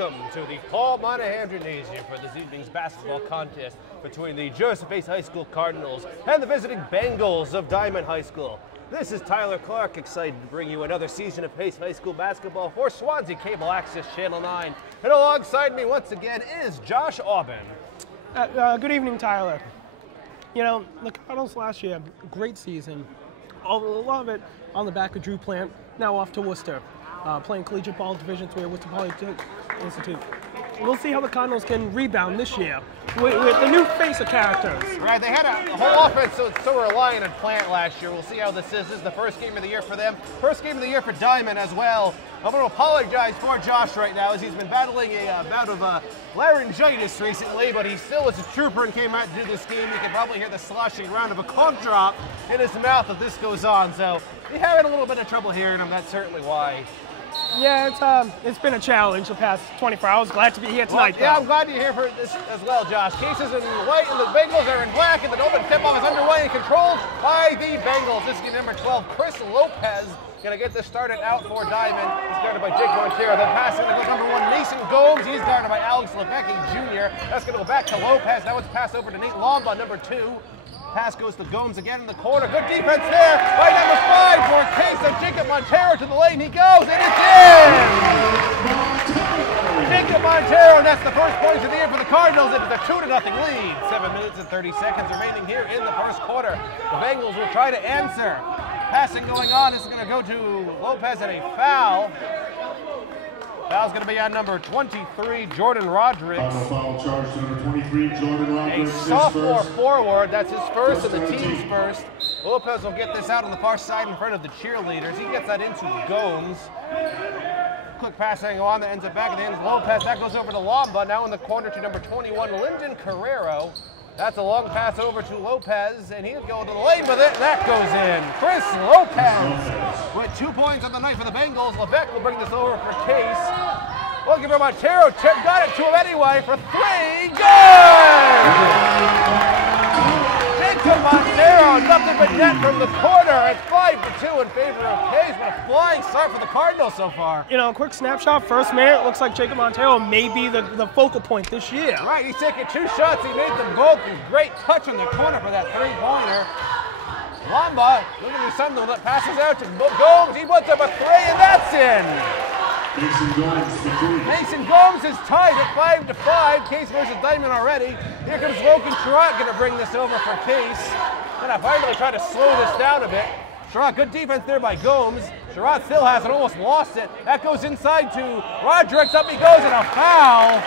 Welcome to the Paul Monahan Gymnasium for this evening's basketball contest between the Case High School Cardinals and the visiting Bengals of Diman High School. This is Tyler Clark, excited to bring you another season of Case High School basketball for Swansea Cable Access Channel 9. And alongside me once again is Josh Aubin. Good evening, Tyler. You know, the Cardinals last year, great season. A lot of it on the back of Drew Plant, now off to Worcester, playing collegiate ball Division III at Worcester Polytechnic Institute. We'll see how the Cardinals can rebound this year with the new face of characters. Right, they had a whole offense so reliant on Plant last year. We'll see how this is. This is the first game of the year for them. First game of the year for Diman as well. I'm going to apologize for Josh right now as he's been battling a bout of laryngitis recently, but he still is a trooper and came out to do this game. You can probably hear the sloshing around of a cork drop in his mouth as this goes on. So he's having a little bit of trouble hearing him. That's certainly why. Yeah, it's been a challenge the past 24 hours. Glad to be here tonight. Well, yeah, I'm glad you're here for this as well, Josh. Cases in white and the Bengals are in black, and the open tip-off is underway and controlled by the Bengals. This is game number 12, Chris Lopez. Going to get this started out for Diman. He's guarded by Jake Montero. Then passing to number 1, Mason Gomes. He's guarded by Alex Levecki Jr. That's going to go back to Lopez. Now it's passed over to Nate Lomba, number 2. Pass goes to Gomes again in the corner. Good defense there by number 5 for Case. And Jacob Montero to the lane. He goes, and it's in! Jacob Montero, and that's the first point of the year for the Cardinals. It is a 2-0 lead. 7 minutes and 30 seconds remaining here in the first quarter. The Bengals will try to answer. Passing going on. This is going to go to Lopez and a foul. Foul's going to be on number 23, Jordan Rodriguez. Foul charge to number 23, Jordan Rodriguez. A sophomore forward. That's his first and the team's first. Lopez will get this out on the far side in front of the cheerleaders. He gets that into Gomes. Quick passing on that ends up back at the end of Lopez. That goes over to Lomba. Now in the corner to number 21, Lyndon Carrero. That's a long pass over to Lopez, and he'll go to the lane with it, and that goes in. Chris Lopez with 2 points on the night for the Bengals. Levesque will bring this over for Case. Looking for Montero. Chip got it to him anyway for 3. Good! Jacob Montero, nothing but net from the corner. It's 5-2 in favor of Case. What a flying start for the Cardinals so far. You know, quick snapshot, first minute, looks like Jacob Montero may be the focal point this year. Right, he's taking 2 shots. He made them both. Great touch on the corner for that 3-pointer. Lomba looking to do something that passes out to Gomes. He puts up a 3, and that's in. Mason Gomes is tied at 5-5. Case versus Diman already. Here comes Logan Sherratt going to bring this over for Case. And I finally try to slow this down a bit. Sherratt, good defense there by Gomes. Sherratt still has it, almost lost it. That goes inside to Rodriguez. Up he goes, and a foul.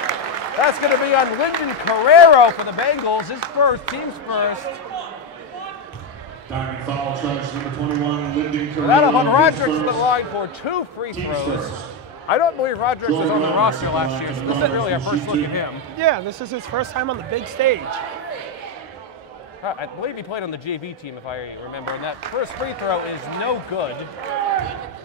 That's going to be on Lyndon Carrero for the Bengals. His first, team's first. Diamond foul charge number 21, Lyndon Carrero. That'll put Rodriguez to the line for 2 free throws. I don't believe Rodriguez was on the roster last year, so this isn't really our first look at him. Yeah, this is his first time on the big stage. I believe he played on the JV team, if I remember, and that first free throw is no good.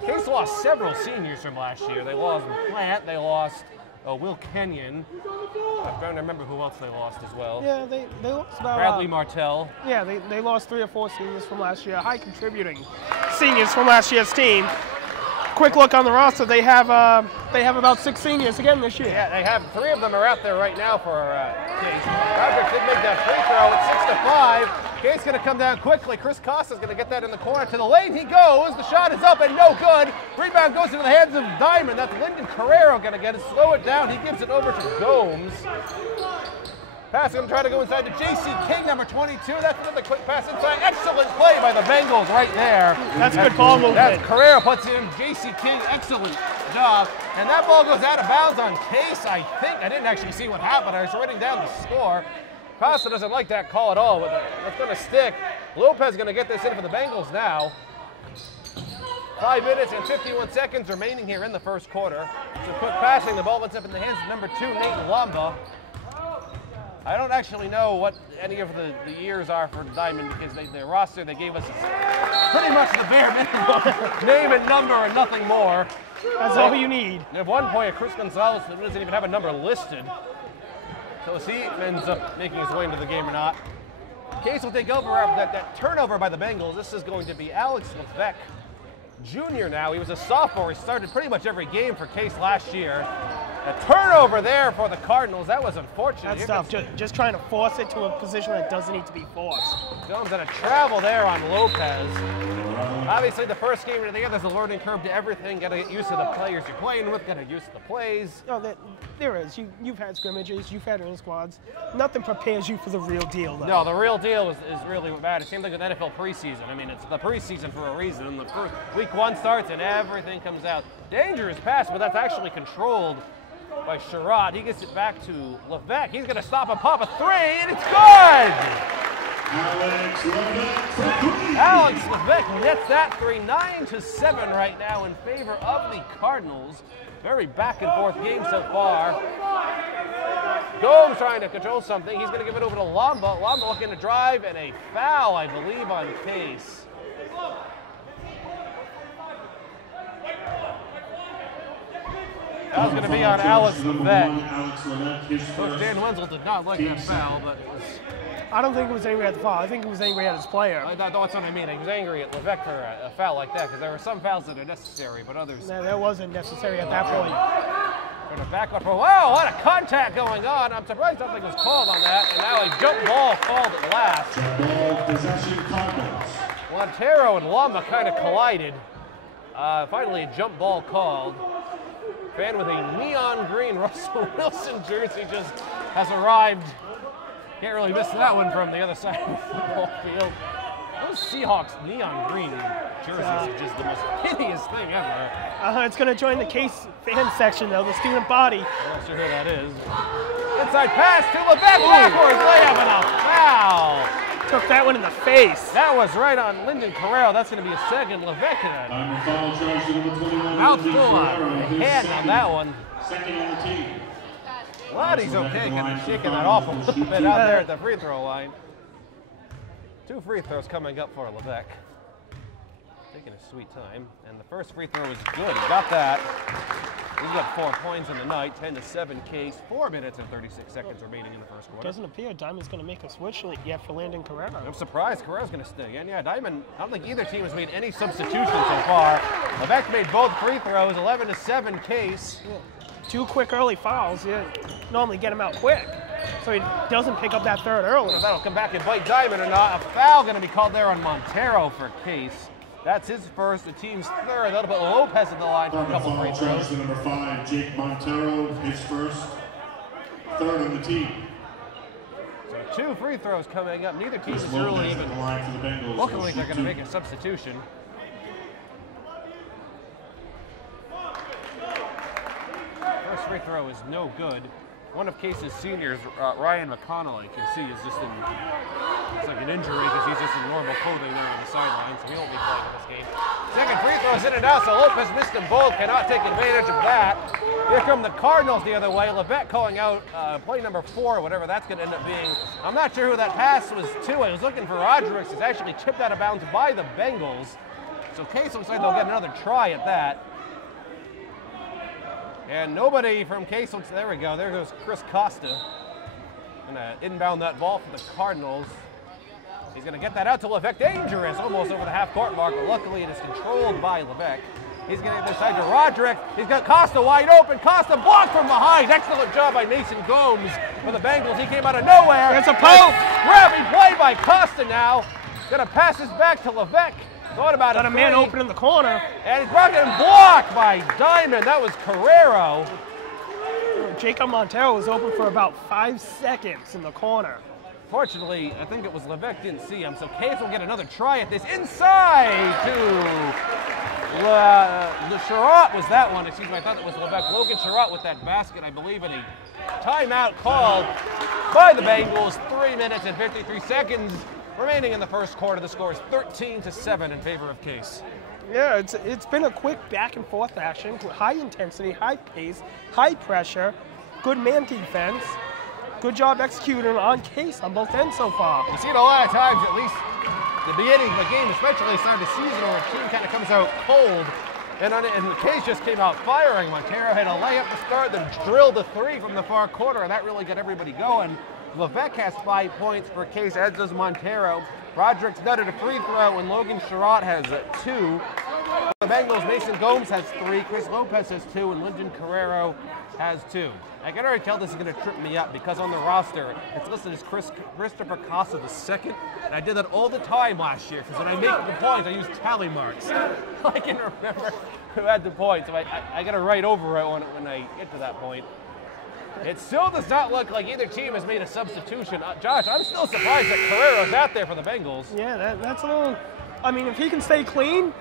Case lost several seniors from last year. They lost Plant, they lost Will Kenyon. I'm trying to remember who else they lost as well. Yeah, they lost about Bradley Martell. Yeah, they lost 3 or 4 seniors from last year, high contributing seniors from last year's team. Quick look on the roster, they have about 6 seniors again this year. Yeah, they have 3 of them are out there right now for Case. Rodriguez did make that free throw at 6-5. Case going to come down quickly. Chris Costa's going to get that in the corner. To the lane he goes. The shot is up and no good. Rebound goes into the hands of Diman. That's Lyndon Carrero going to get it. Slow it down. He gives it over to Gomes. Pass going to try to go inside to JC King, number 22. That's another quick pass inside. Excellent play by the Bengals right there. That's good ball movement. That's Carrero puts in JC King. Excellent job. And that ball goes out of bounds on Case, I think. I didn't actually see what happened. I was writing down the score. Costa doesn't like that call at all, but that's going to stick. Lopez going to get this in for the Bengals now. 5 minutes and 51 seconds remaining here in the first quarter. So quick passing. The ball ends up in the hands of number 2, Nate Lomba. I don't actually know what any of the years are for Diman because the roster they gave us is pretty much the bare minimum. Name and number and nothing more. That's all you need. At one point, Chris Gonzalez doesn't even have a number listed. So we'll see if he ends up making his way into the game or not. Case will take over after that turnover by the Bengals. This is going to be Alex Levesque Jr. now. He was a sophomore. He started pretty much every game for Case last year. A turnover there for the Cardinals. That was unfortunate. That's tough. Just trying to force it to a position that doesn't need to be forced. Jones had a travel there on Lopez. Obviously, the first game of the year, there's a learning curve to everything. Got to get used to the players you're playing with. Got to get used to the plays. No, there is. You've had scrimmages. You've had in-squads. Nothing prepares you for the real deal, though. No, the real deal is really bad. It seems like with NFL preseason. I mean, it's the preseason for a reason. The first week 1 starts and everything comes out. Dangerous pass, but that's actually controlled by Sherrod. He gets it back to Levesque. He's going to stop and pop a 3, and it's good! Alex Levesque gets that 3, 9-7 right now in favor of the Cardinals. Very back and forth game so far. Gomes trying to control something. He's going to give it over to Lamba. Lamba looking to drive, and a foul, I believe, on Case. That was going to be on Alex Levesque. Coach Dan Wenzel did not like that foul, but it was... I don't think it was angry at the foul. I think it was angry at his player. That's what I mean. He was angry at Levesque for a foul like that, because there were some fouls that are necessary, but others... No, that wasn't necessary at that point. Going to back up for... Wow, a lot of contact going on. I'm surprised something was called on that, and now a jump ball called at last. Jump ball, possession, Cardinals. Montero and Lamba kind of collided. Finally, a jump ball called. Fan with a neon green Russell Wilson jersey just has arrived. Can't really miss that one from the other side of the football field. Those Seahawks neon green jerseys are just the most hideous thing ever. It's going to join the Case fan section, though, the student body. I'm not sure who that is. Inside pass to Levesque, backwards layup and a foul. Took that one in the face. That was right on Lyndon Carrell. That's going to be a second. Levesque mouthful of hand on that one. Second on the team. Glad he's okay, kind of shaking that off a little bit out there at the free throw line. 2 free throws coming up for Levesque. Taking a sweet time, and the first free throw is good. He got that. He's got 4 points in the night, 10-7 Case. 4 minutes and 36 seconds remaining in the first quarter. Doesn't appear Diamond's going to make a switch yet for Landon Carrera. I'm surprised Carrera's going to stay. And yeah, Diamond, I don't think either team has made any substitutions so far. Levesque made both free throws, 11-7 Case. Yeah. 2 quick early fouls. You normally get him out quick, so he doesn't pick up that third early. If that'll come back and bite Diamond or not. A foul going to be called there on Montero for Case. That's his first, the team's third. That'll put Lopez in the line for a couple free throws. Number 5, Jake Montero, his first. Third on the team. So 2 free throws coming up. Neither team is really even looking like they're going to make a substitution. First free throw is no good. One of Case's seniors, Ryan McConnell, you can see is just in, it's like an injury because he's just in normal clothing there on the sideline, so he won't be playing in this game. Second free throw is in and out, so Lopez missed them both, cannot take advantage of that. Here come the Cardinals the other way. Levesque calling out play number 4, whatever that's going to end up being. I'm not sure who that pass was to. I was looking for Rodriguez. It's actually chipped out of bounds by the Bengals. So Case looks like they'll get another try at that. And nobody from Case looks, there we go, there goes Chris Costa. Gonna inbound that ball for the Cardinals. He's gonna get that out to Levesque, dangerous, almost over the half-court mark, but luckily it is controlled by Levesque. He's gonna get this side to Roderick. He's got Costa wide open. Costa blocked from behind. Excellent job by Mason Gomes for the Bengals. He came out of nowhere. It's a poke. Grabbing play by Costa now. Gonna pass this back to Levesque. Thought about Got a man open in the corner. And he's brought him blocked by Diamond. That was Carrero. Jacob Montero was open for about 5 seconds in the corner. Fortunately, I think it was Levesque didn't see him, so Case will get another try at this. Inside to Sherrod was that one. Excuse me, I thought it was Levesque. Logan Sherrod with that basket, I believe, in a timeout called by the Bengals. 3 minutes and 53 seconds remaining in the first quarter. The score is 13-7 in favor of Case. Yeah, it's been a quick back and forth action, high intensity, high pace, high pressure, good man defense. Good job executing on Case on both ends so far. You see it a lot of times, at least the beginning of the game, especially inside the season, where a team kind of comes out cold. And Case just came out firing. Montero had a layup to start, then drilled a 3 from the far corner, and that really got everybody going. Levesque has 5 points for Case, as does Montero. Roderick's nutted a free throw, and Logan Sherrod has 2. The Bengals, Mason Gomes has 3, Chris Lopez has 2, and Lyndon Carrero has 2. I can already tell this is going to trip me up because on the roster, it's listed as Christopher Costa II, and I did that all the time last year because when I make the points, I use tally marks. I can remember who had the points, so I got to write over it when I get to that point. It still does not look like either team has made a substitution. Josh, I'm still surprised that Carrero's out there for the Bengals. Yeah, that's a little... I mean, if he can stay clean,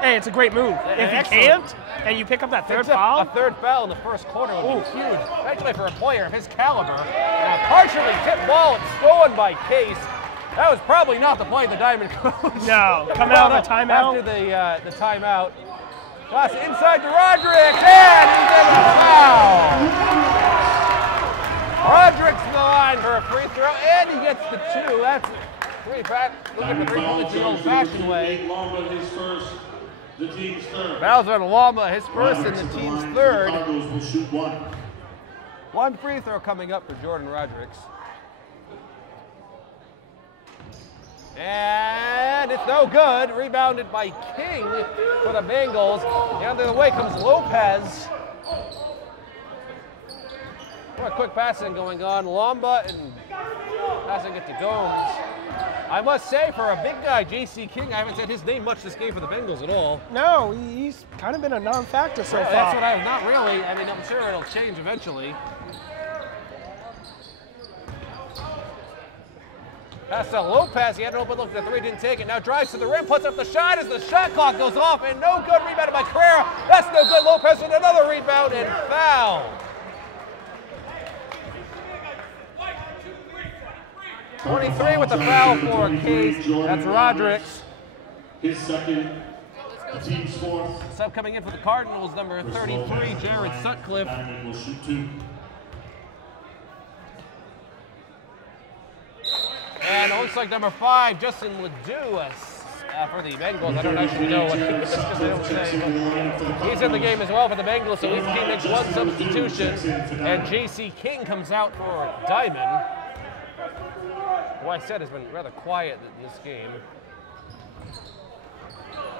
hey, it's a great move. If he can't, and you pick up that third foul... A third foul in the first quarter would be huge, especially for a player of his caliber. A partially tipped ball, it's stolen by Case. That was probably not the play the Diamond coach. No, come out of the timeout. After the timeout. Toss inside to Roderick, and he's in a foul. Roderick's in the line for a free throw, and he gets the 2. That's looking for 3 points the old-fashioned way. Fouls on Lama, his first and the team's third. 1 free throw coming up for Jordan Rodericks. And it's no good. Rebounded by King for the Bengals. Down the other way comes Lopez. What quick passing going on. Lomba and passing it to Gomes. I must say, for a big guy, JC King, I haven't said his name much this game for the Bengals at all. No, he's kind of been a non-factor so far. That's what not really. I mean, I'm sure it'll change eventually. Pass to Lopez. He had an open look at the 3, didn't take it. Now drives to the rim, puts up the shot as the shot clock goes off, and no good. Rebounded by Carrera. That's no good. Lopez with another rebound and foul. 23 with the foul for Case. That's Rodericks. His second, the team's 4th. Sub coming in for the Cardinals, number 33, Jared Sutcliffe. Diamond will shoot 2. And it looks like number 5, Justin Ledoux for the Bengals. I don't actually know what he say. He's in the game as well for the Bengals, so each team makes 1 substitution. And JC King comes out for Diamond. Who I said has been rather quiet in this game.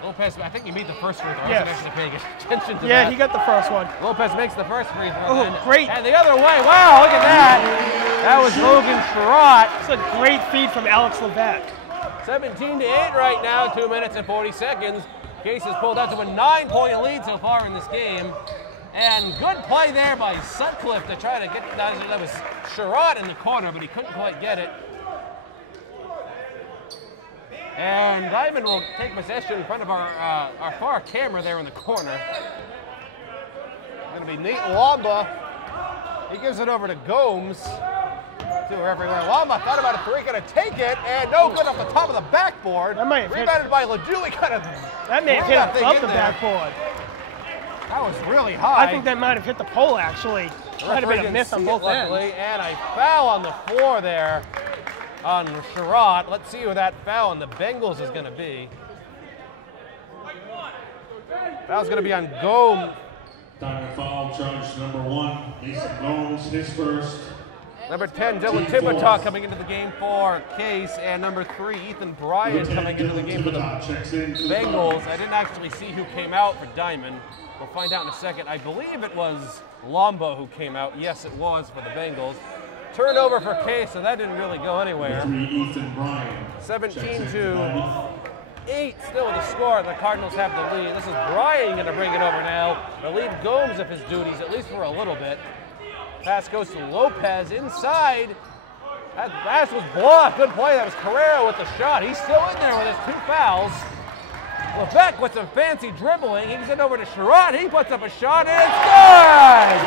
Lopez, I think he made the first free throw. Yes. I wasn't actually paying attention to that. Yeah, he got the first one. Lopez makes the first free throw. Oh, great. And the other way. Wow, look at that. That was Logan Sherratt. It's a great feed from Alex Levesque. 17-8 right now, 2 minutes and 40 seconds. Case has pulled out to a 9-point lead so far in this game. And good play there by Sutcliffe to try to get that was Sherratt in the corner, but he couldn't quite get it. And Diamond will take possession in front of our far camera there in the corner. Going to be Nate Lomba. He gives it over to Gomes. 2 are everywhere. Lomba thought about a 3, going to take it, and no good off the top of the backboard. Rebounded by Ledoux. He kind of that may have hit above the backboard. That was really high. I think that might have hit the pole, actually. Might have been a miss on both ends. And a foul on the floor there on Sherratt. Let's see who that foul on the Bengals is going to be. Foul's going to be on Gomes. Diamond foul, charge number 1, Mason Gomes, his first. Number 10, Dylan Tibotaw coming into the game for Case, and number 3, Ethan Bryant coming into the game for the Bengals. I didn't actually see who came out for Diamond. We'll find out in a second. I believe it was Lomba who came out. Yes, it was for the Bengals. Turnover for Case, so that didn't really go anywhere. 17-8, still with the score. The Cardinals have the lead. This is Bryant going to bring it over now. Relieve Gomes of his duties, at least for a little bit. Pass goes to Lopez inside. That pass was blocked. Good play. That was Carrera with the shot. He's still in there with his 2 fouls. Levesque with some fancy dribbling. He gives it over to Sherratt. He puts up a shot, and it's good!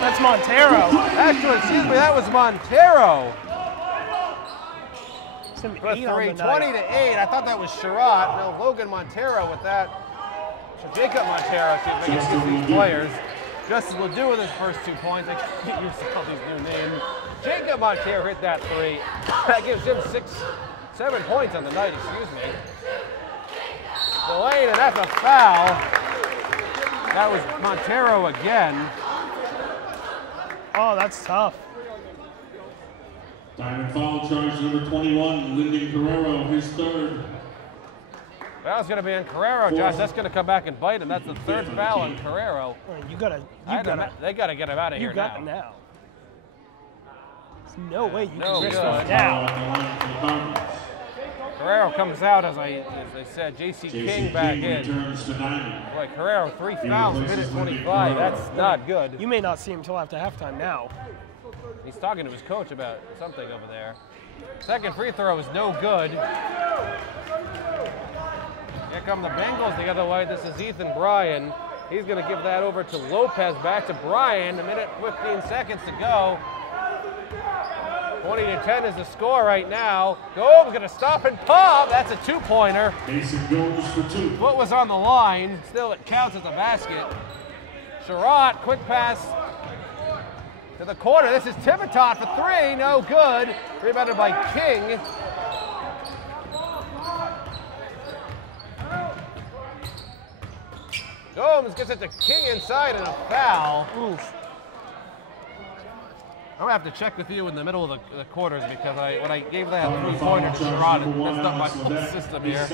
That's Montero. Actually, excuse me, that was Montero. Some For 3, 20-8. I thought that was Sherratt. No, Logan Montero with that. So Jacob Montero, see if I can get these players. Justin Ledoux with his first 2 points. I can't use all these new names. Jacob Montero hit that 3. That gives him 7 points on the night, excuse me. Delayed, and that's a foul. That was Montero again. Oh, that's tough. Diamond foul, charge number 21, Lyndon Guerrero, his third. Foul's going to be on Carrero, Josh. That's going to come back and bite him. That's the third foul on Carrero. They got to get him out of here now. Now. There's no way you can risk that now. Carrero comes out, as I said. JC King back in. Boy, Carrero, 3 fouls, minute 25. That's not good. You may not see him until after halftime now. He's talking to his coach about something over there. Second free throw is no good. Here come the Bengals the other way. This is Ethan Bryan. He's going to give that over to Lopez. Back to Bryan. 1:15 seconds to go. 20-10 is the score right now. Gomes going to stop and pop. That's a 2-pointer. Mason goes for 2. Foot was on the line. Still, it counts as a basket. Sherratt, quick pass to the corner. This is Tivitot for 3. No good. Rebounded by King. Gomes gets it to King inside and a foul. Oof. I'm going to have to check with you in the middle of the quarters because when I gave that 3-pointer to Sherratt, it messed up my whole system here.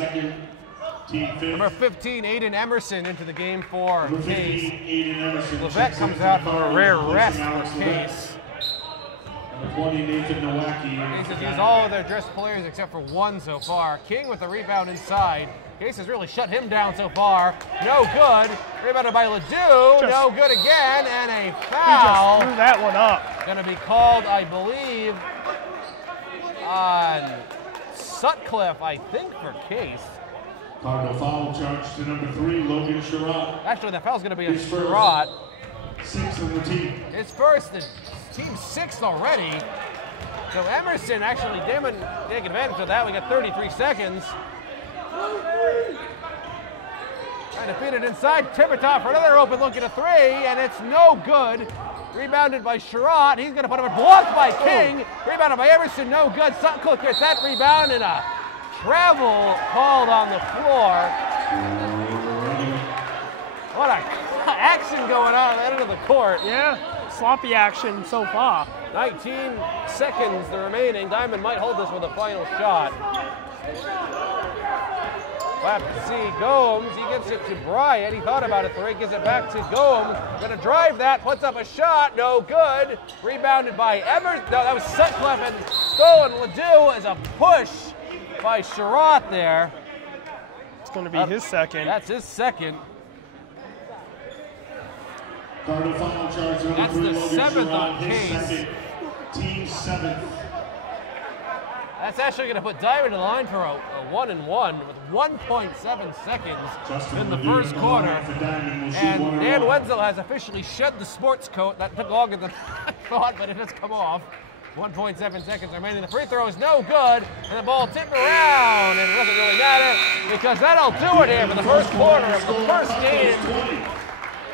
Number 15, Aiden Emerson into the game for Case. Levesque comes out for a rare rest for Case. Case has used all of their dress players except for one so far. King with the rebound inside. Case has really shut him down so far. No good. Rebounded by Ledoux. No good again. And a foul. He just threw that one up. Going to be called, I believe, on Sutcliffe, I think, for Case. Cardinal foul charge to number 3, Logan Sherratt. Actually, the foul's going to be on Sherratt. 6th on the team. His first, the team's 6th already. So Emerson actually didn't take advantage of that. We got 33 seconds. Trying to feed it inside. Tivitot for another open look at a 3, and it's no good. Rebounded by Sherratt. He's going to put him in. Blocked by King. Rebounded by Emerson. No good. Sutcliffe gets that rebound and a travel called on the floor. What a action going on at the end of the court. Yeah, sloppy action so far. 19 seconds the remaining. Diamond might hold this with a final shot. We'll have to see. Gomes, he gives it to Bryan. He thought about it, 3, gives it back to Gomes. Gonna drive that, puts up a shot, no good. Rebounded by Emerson. No, that was Sutcliffe and stolen. Ledoux as a push by Sherratt there. It's gonna be his second. That's his second. Cardinal foul charge number That's 3, the Logan 7th on Sherratt, his Case. second, team 7th. That's actually going to put Diamond in line for a 1-and-1 with 1.7 seconds in the first quarter. And Dan Wenzel has officially shed the sports coat. That took longer than I thought, but it has come off. 1.7 seconds remaining. The free throw is no good, and the ball tipped around, and it doesn't really matter because that'll do it here for the first quarter of the first game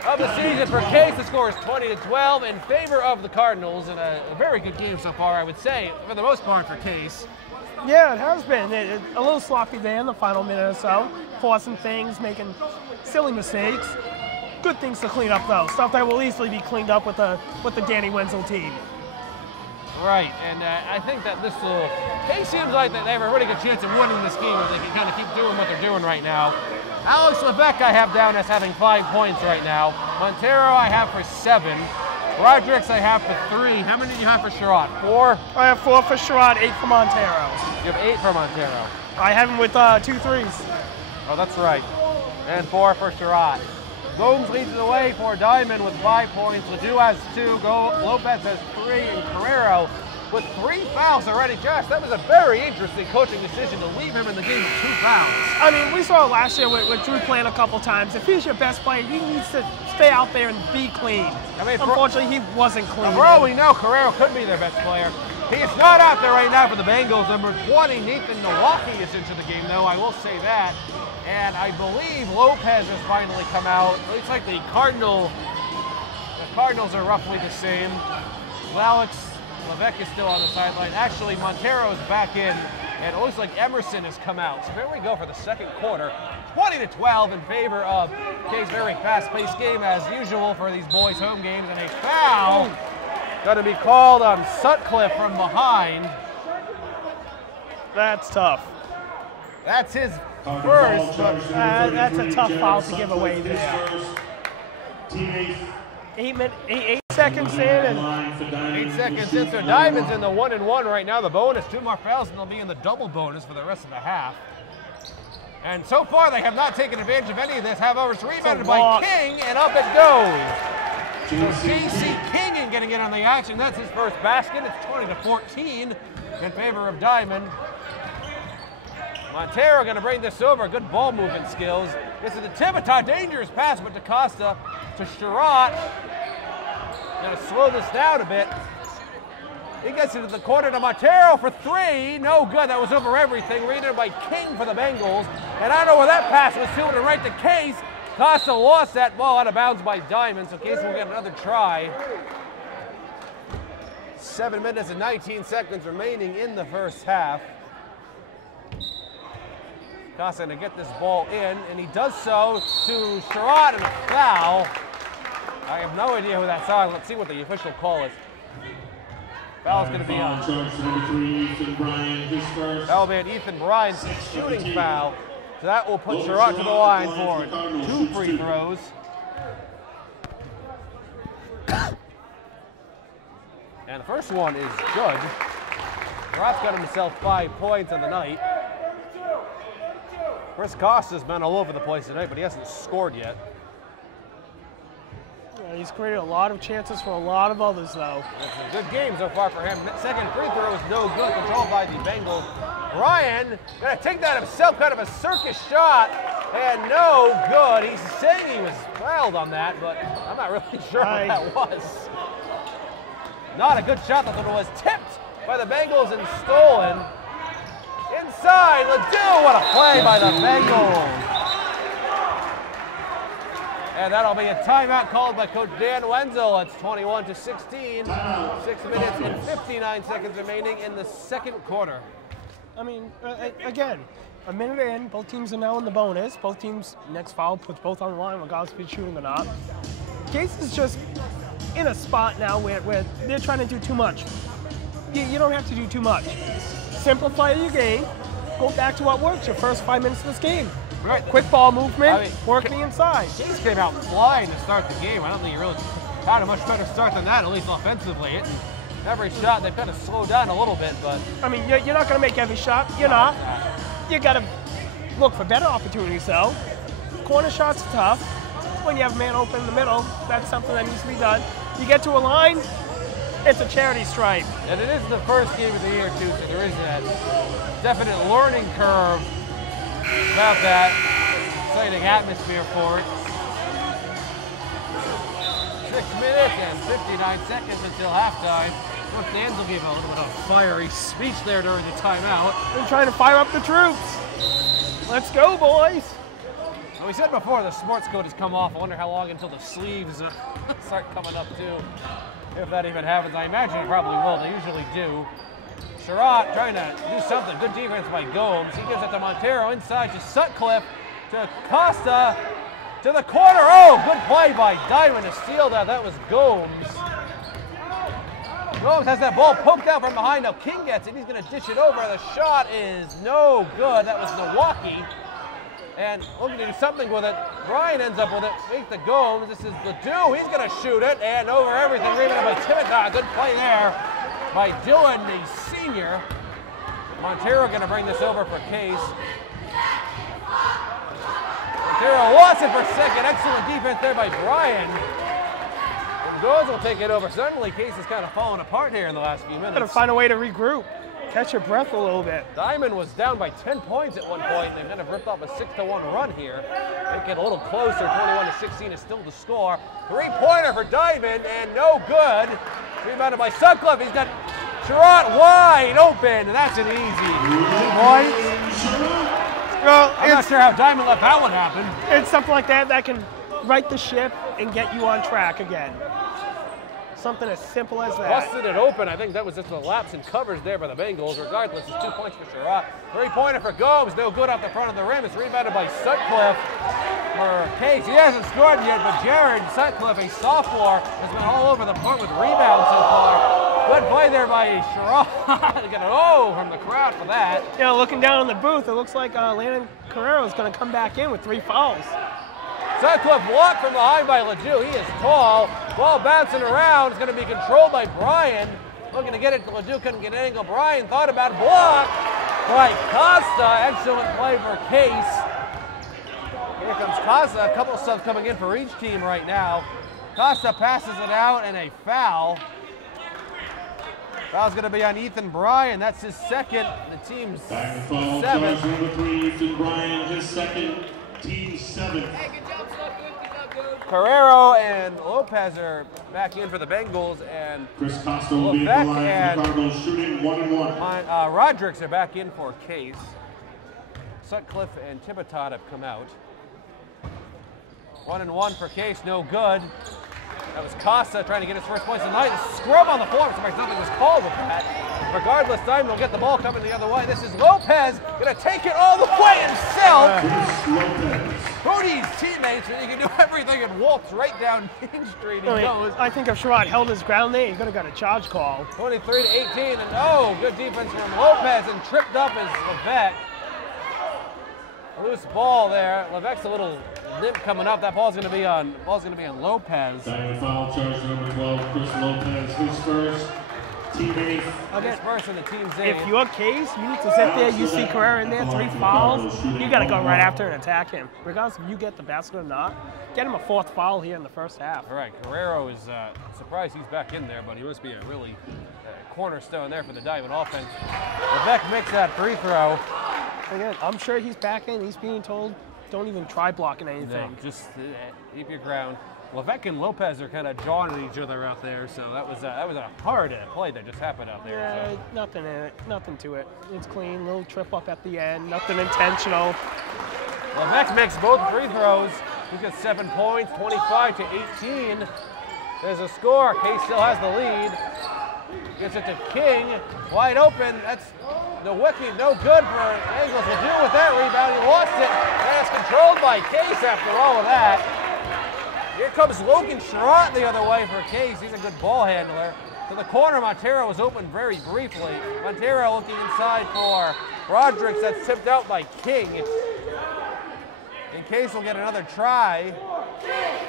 of the season for Case. The score is 20-12 in favor of the Cardinals, and a very good game so far, I would say, for the most part for Case. Yeah, it has been. A little sloppy there in the final minute or so. Forcing things, making silly mistakes. Good things to clean up, though. Stuff that will easily be cleaned up with the Danny Wenzel team. Right, and I think that this will... Case seems like they have a really good chance of winning this game if they can kind of keep doing what they're doing right now. Alex Levesque I have down as having 5 points right now. Montero I have for 7. Rodriguez I have for 3. How many do you have for Sherratt? 4? I have 4 for Sherratt, 8 for Montero. You have 8 for Montero. I have him with 2 threes. Oh, that's right. And 4 for Sherratt. Gomes leads the way for Diamond with 5 points. Ledoux has 2. Lopez has 3. And Carrero with 3 fouls already. Josh, that was a very interesting coaching decision to leave him in the game with 2 fouls. I mean, we saw it last year with Drew playing a couple times. If he's your best player, he needs to stay out there and be clean. I mean, unfortunately, he wasn't clean. For all we know, Carrero could be their best player. He is not out there right now for the Bengals. Number 20, Nathan Milwaukee is into the game, though. I will say that. And I believe Lopez has finally come out. It looks like the Cardinals are roughly the same. Alex Levesque is still on the sideline. Actually, Montero is back in, and it looks like Emerson has come out. So there we go for the second quarter. 20-12 in favor of Case. Very fast-paced game as usual for these boys' home games, and a foul going to be called on Sutcliffe from behind. That's tough. That's his first, but that's a tough foul to give away there. 8 seconds in, and 8 seconds in, so Diamond's in the 1-and-1 right now. The bonus, 2 more fouls, and they'll be in the double bonus for the rest of the half. And so far, they have not taken advantage of any of this. However, it's rebounded by King, and up it goes. So JC King getting in on the action. That's his first basket. It's 20-14 in favor of Diamond. Montero going to bring this over. Good ball movement skills. This is the Tibetá. Dangerous pass, but DaCosta to Sherratt. Going to slow this down a bit. He gets into the corner to Montero for 3. No good. That was over everything. Readed by King for the Bengals. And I don't know where that pass was to, and right to Case. Costa lost that ball out of bounds by Diamond, so Case will get another try. 7 minutes and 19 seconds remaining in the first half. Costa going to get this ball in, and he does so to Sherratt, and a foul. I have no idea who that's on. Let's see what the official call is. Foul's going to be on. That will be an Ethan Bryant's shooting foul. So that will put Sherratt to the line for 2 free throws. And the first one is good. Sherratt's got himself 5 points on the night. Chris Costa's been all over the place tonight, but he hasn't scored yet. Yeah, he's created a lot of chances for a lot of others, though. It's a good game so far for him. Second free throw is no good, controlled by the Bengals. Ryan gonna take that himself, kind of a circus shot, and no good. He's saying he was fouled on that, but I'm not really sure what that was. Not a good shot, that one was tipped by the Bengals and stolen. Inside, Ledoux, what a play by the Bengals. And that'll be a timeout called by Coach Dan Wenzel. It's 21-16. 6 minutes and 59 seconds remaining in the second quarter. I mean, again, a minute in, both teams are now in the bonus. Both teams' next foul puts both on the line, regardless if he's shooting or not. Case is just in a spot now where they're trying to do too much. You don't have to do too much. Simplify your game. Go back to what works, your first 5 minutes of this game. Right. Quick ball movement, work the inside. Case came out flying to start the game. I don't think he really had a much better start than that, at least offensively. Hitting every shot, they've kind of slowed down a little bit, but... I mean, you're not going to make every shot. You're not. You got to look for better opportunities, though. Corner shots are tough. When you have a man open in the middle, that's something that needs to be done. You get to a line, it's a charity stripe. And it is the first game of the year, too, so there is that definite learning curve about that. Exciting atmosphere for it. 6 minutes and 59 seconds until halftime. Coach Danzel gave a little bit of a fiery speech there during the timeout. They're trying to fire up the troops. Let's go, boys. Well, we said before the sports coat has come off. I wonder how long until the sleeves start coming up, too. If that even happens. I imagine it probably will. They usually do. Sherratt trying to do something. Good defense by Gomes. He gives it to Montero inside to Sutcliffe, to Costa, to the corner. Oh, good play by Diamond to steal that. That was Gomes. Gomes has that ball poked out from behind. Now King gets it. He's going to dish it over. The shot is no good. That was Milwaukee. And looking to do something with it. Brian ends up with it. Make the Gomes. This is Ledoux. He's going to shoot it. And over everything. Rebounded by Tibetá. Good play there by Dylan, the senior. Montero going to bring this over for Case. Montero lost it for a second. Excellent defense there by Brian. And Gomes will take it over. Suddenly, Case is kind of falling apart here in the last few minutes. Got to find a way to regroup. Catch your breath a little bit. Diamond was down by 10 points at one point. They've kind of ripped off a 6-1 run here. Make it a little closer. 21-16 is still the score. Three-pointer for Diamond, and no good. Rebounded by Sutcliffe. He's got Sherratt wide open, and that's an easy point. Well, I'm not sure how Diamond let that one happen. It's something like that that can right the ship and get you on track again. Something as simple as that. Busted it open. I think that was just a lapse in coverage there by the Bengals. Regardless, it's 2 points for Sherratt. Three-pointer for Gomes. No good off the front of the rim. It's rebounded by Sutcliffe for Case. He hasn't scored yet, but Jared Sutcliffe, a sophomore, has been all over the court with rebounds so far. Good play there by Sherrod. Got an O from the crowd for that. You know, looking down in the booth, it looks like Landon Carrero is going to come back in with 3 fouls. Sutcliffe blocked from behind by Ledoux. He is tall. Ball bouncing around. It's going to be controlled by Bryan. Looking to get it to Ledoux. Couldn't get an angle. Bryan thought about it. Block by Costa. Excellent play for Case. Here comes Costa. A couple subs coming in for each team right now. Costa passes it out and a foul. Foul's going to be on Ethan Bryan. That's his second. The team's 7. Charge number 3, Ethan Bryan, his second. Team 7. Carrero and Lopez are back in for the Bengals, and Chris Costa will be at the line for the Cardinals, shooting 1-1. Rodrigues are back in for Case. Sutcliffe and Thibodeau have come out. 1-1 for Case, no good. That was Costa trying to get his first points tonight. Scrub on the floor. Something was called with that. Regardless, Diamond will get the ball coming the other way. This is Lopez going to take it all the way himself. Cody's teammates, and he can do everything and walks right down Main Street. He goes. I think if Sherrod held his ground there, he could have got a charge call. 23-18, and oh, good defense from Lopez, and tripped up is Levesque. Loose ball there. Levesque's a little limp coming up. That ball's going to be on. Lopez. Diamond foul, charge number 12, Chris Lopez, his first. Team 8. His first in the team's 8. If you're Case, you need to sit there, you see Carrera in there, 3 fouls, you got to go right after and attack him. Regardless if you get the basket or not, get him a 4th foul here in the first half. All right, Carrero is surprised he's back in there, but he must be a really cornerstone there for the Diamond offense. Levesque makes that free throw. Again, I'm sure he's back in. He's being told, don't even try blocking anything. No, just keep your ground. Levesque and Lopez are kind of jawing at each other out there, so that was a hard play that just happened out there. Yeah, so. Nothing in it, nothing to it. It's clean, little trip up at the end, nothing intentional. Levesque makes both free throws. He's got 7 points, 25-18. There's a score. Case still has the lead. Gets it to King, wide open. That's Nowicki, no good for Angles. Will do with that rebound. He lost it. That's controlled by Case after all of that. Here comes Logan Sherrod the other way for Case. He's a good ball handler. To the corner, Montero was open very briefly. Montero looking inside for Rodrigues. That's tipped out by King. And Case will get another try.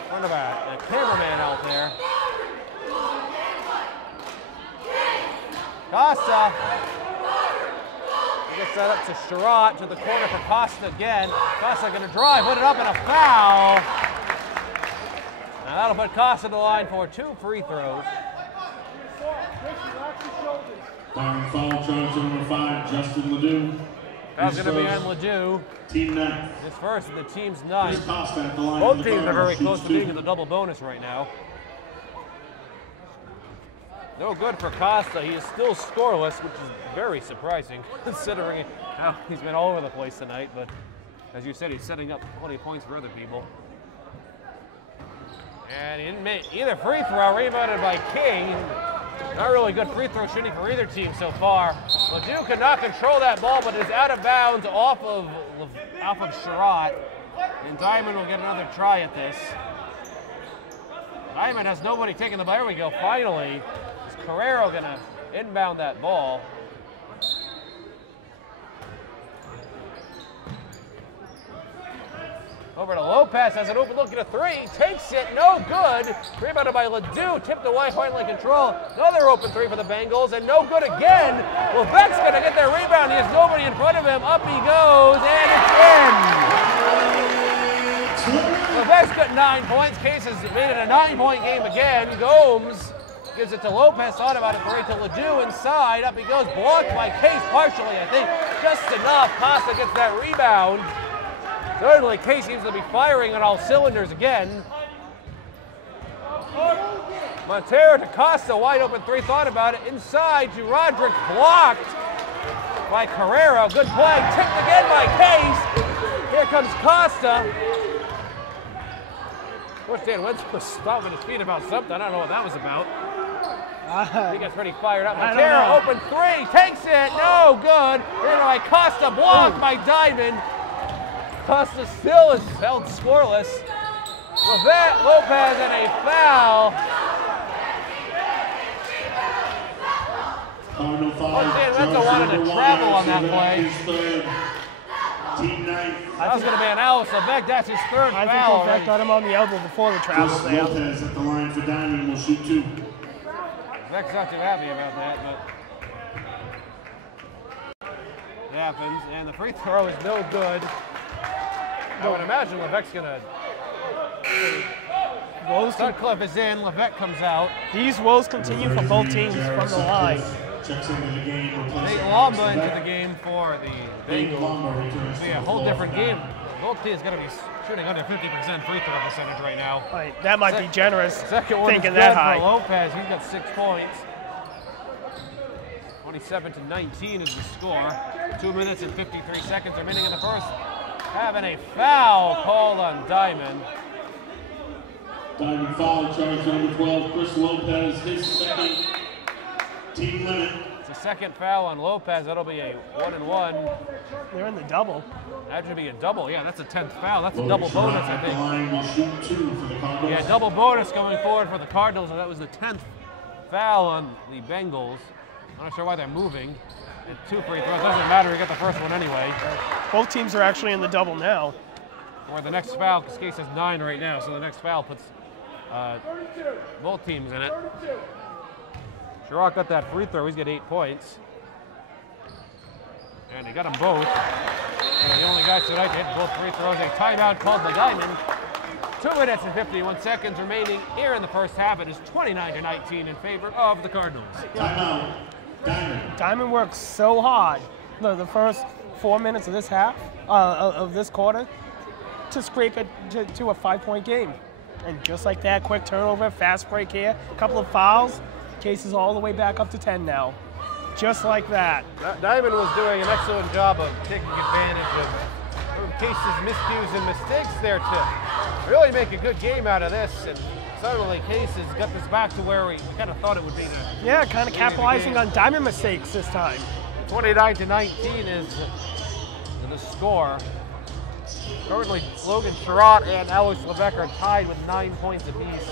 Front of a cameraman out there. Costa. He gets that up to Sherrod, to the corner for Costa again. Costa going to drive, put it up, and a foul. Now that'll put Costa to the line for 2 free throws. Diamond foul, charge number 5, Justin Ledoux. That's going to be on Ledoux. Team 9. His first of the team's 9. Chris Costa at the line. Both teams are very close to being in the double bonus right now. No good for Costa. He is still scoreless, which is very surprising considering how he's been all over the place tonight. But as you said, he's setting up plenty of points for other people. And he didn't make either free throw. Rebounded by King. Not really good free throw shooting for either team so far. Ledoux could not control that ball, but is out of bounds off of Sherrod. And Diamond will get another try at this. Diamond has nobody taking the ball. There we go. Finally, is Carrero gonna inbound that ball? Over to Lopez, has an open look at a 3, takes it, no good. Rebounded by Ledoux, tipped away, finally control. Another open 3 for the Bengals, and no good again. Levesque's gonna get their rebound. He has nobody in front of him. Up he goes, and it's in. Levesque's got 9 points. Case has made it a 9-point game again. Gomes gives it to Lopez, thought about it, right to Ledoux inside. Up he goes, blocked by Case partially, I think. Just enough. Costa gets that rebound. Certainly, Case seems to be firing on all cylinders again. Montero to Costa, wide open 3, thought about it. Inside to Rodrigues, blocked by Carrero. Good play, tipped again by Case. Here comes Costa. Coach Dan Wentz was stomping his feet about something. I don't know what that was about. He gets pretty fired up. Montero, open 3, takes it, no good. Here by Costa, blocked by Diamond. Costa still is held scoreless. Lopez and a foul. Cardinal Oh, foul. Swansea wanted to travel on that play. His third. Team 9. That was going to be an Alice Levesque. That's his third I foul think Levesque got him on the elbow before the travel Chris there. Lopez at the line for Diamond will shoot 2. Levesque's not too happy about that, but it happens. And the free throw is no good. I would imagine Levesque's going to... Sutcliffe is in, Levesque comes out. These woes continue for both teams from the line. Checks into the game. Nate Lamba into the game for the Bengals. It'll be a whole different game. Both teams going to be shooting under 50% free throw percentage right now. Right, that might be generous, Second one thinking is that good high. for Lopez. He's got 6 points. 27-19 is the score. 2 minutes and 53 seconds remaining in the first. Having a foul called on Diamond. Diamond foul charge number 12, Chris Lopez, his second team limit. It's a second foul on Lopez. That'll be a 1-and-1. They're in the double. That should be a double. Yeah, that's a 10th foul. That's a double bonus, I At the think. line will shoot 2 for the Cardinals. Yeah, double bonus going forward for the Cardinals, and that was the 10th foul on the Bengals. I'm not sure why they're moving. 2 free throws. Doesn't matter. We got the first one anyway. Both teams are actually in the double now. Or the next foul, because Case has 9 right now, so the next foul puts both teams in it. Sherrock got that free throw. He's got 8 points. And he got them both. And the only guy tonight to hit both free throws. A timeout called by Diamond. 2 minutes and 51 seconds remaining here in the first half. It is 29-19 in favor of the Cardinals. Timeout. Diamond. Diamond works so hard the first 4 minutes of this half, of this quarter, to scrape it to a 5-point game. And just like that, quick turnover, fast break here, a couple of fouls, Case is all the way back up to 10 now. Just like that. Diamond was doing an excellent job of taking advantage of Case's miscues and mistakes there to really make a good game out of this. And suddenly Case has got this back to where we kind of thought it would be. Yeah, kind of capitalizing on Diamond mistakes this time. 29-19 is the score. Currently, Logan Sherrod and Alex Levesque are tied with 9 points apiece.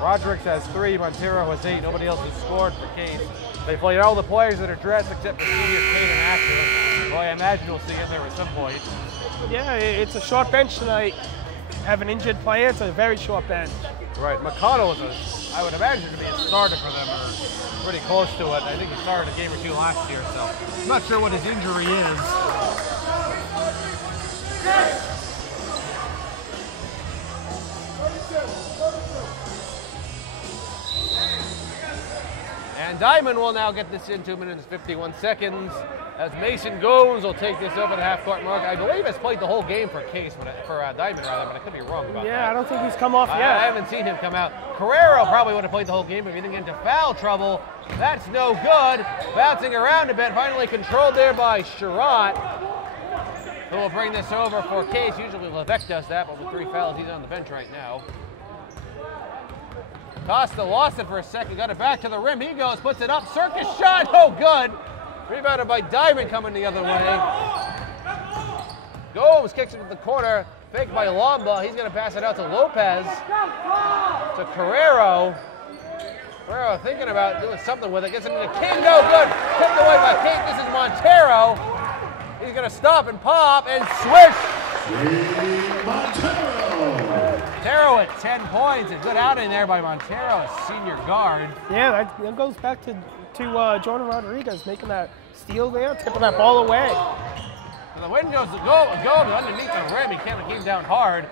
Rodriguez has 3, Montero has 8. Nobody else has scored for Case. They played all the players that are dressed except for senior Caden Axel. Well, I imagine we'll see him there at some point. Yeah, it's a short bench tonight. Have an injured player, it's a very short bench. Right, McConnell is I would imagine to be a starter for them, or pretty close to it. I think he started a game or 2 last year, so I'm not sure what his injury is. And Diamond will now get this in 2 minutes and 51 seconds as Mason Gomes will take this over the half-court mark. I believe has played the whole game for Case, for Diamond rather, but I could be wrong about that. Yeah, I don't think he's come off yet. I haven't seen him come out. Carrero probably would have played the whole game if he didn't get into foul trouble. That's no good. Bouncing around a bit, finally controlled there by Sherrod, who will bring this over for Case. Usually Levesque does that, but with 3 fouls, he's on the bench right now. Costa lost it for a second, got it back to the rim. He goes, puts it up, circus shot, oh good. Rebounded by Diamond coming the other way. Gomes kicks it to the corner, faked by Lamba. He's gonna pass it out to Lopez. To Carrero. Carrero thinking about doing something with it, gets it into King, no good. Tipped away by King, this is Montero. He's gonna stop and pop and swish. Montero at 10 points. A good outing there by Montero, a senior guard. Yeah, that goes back to Jordan Rodriguez making that steal there, tipping that ball away. So the wind goes to go underneath the rim. He came down hard.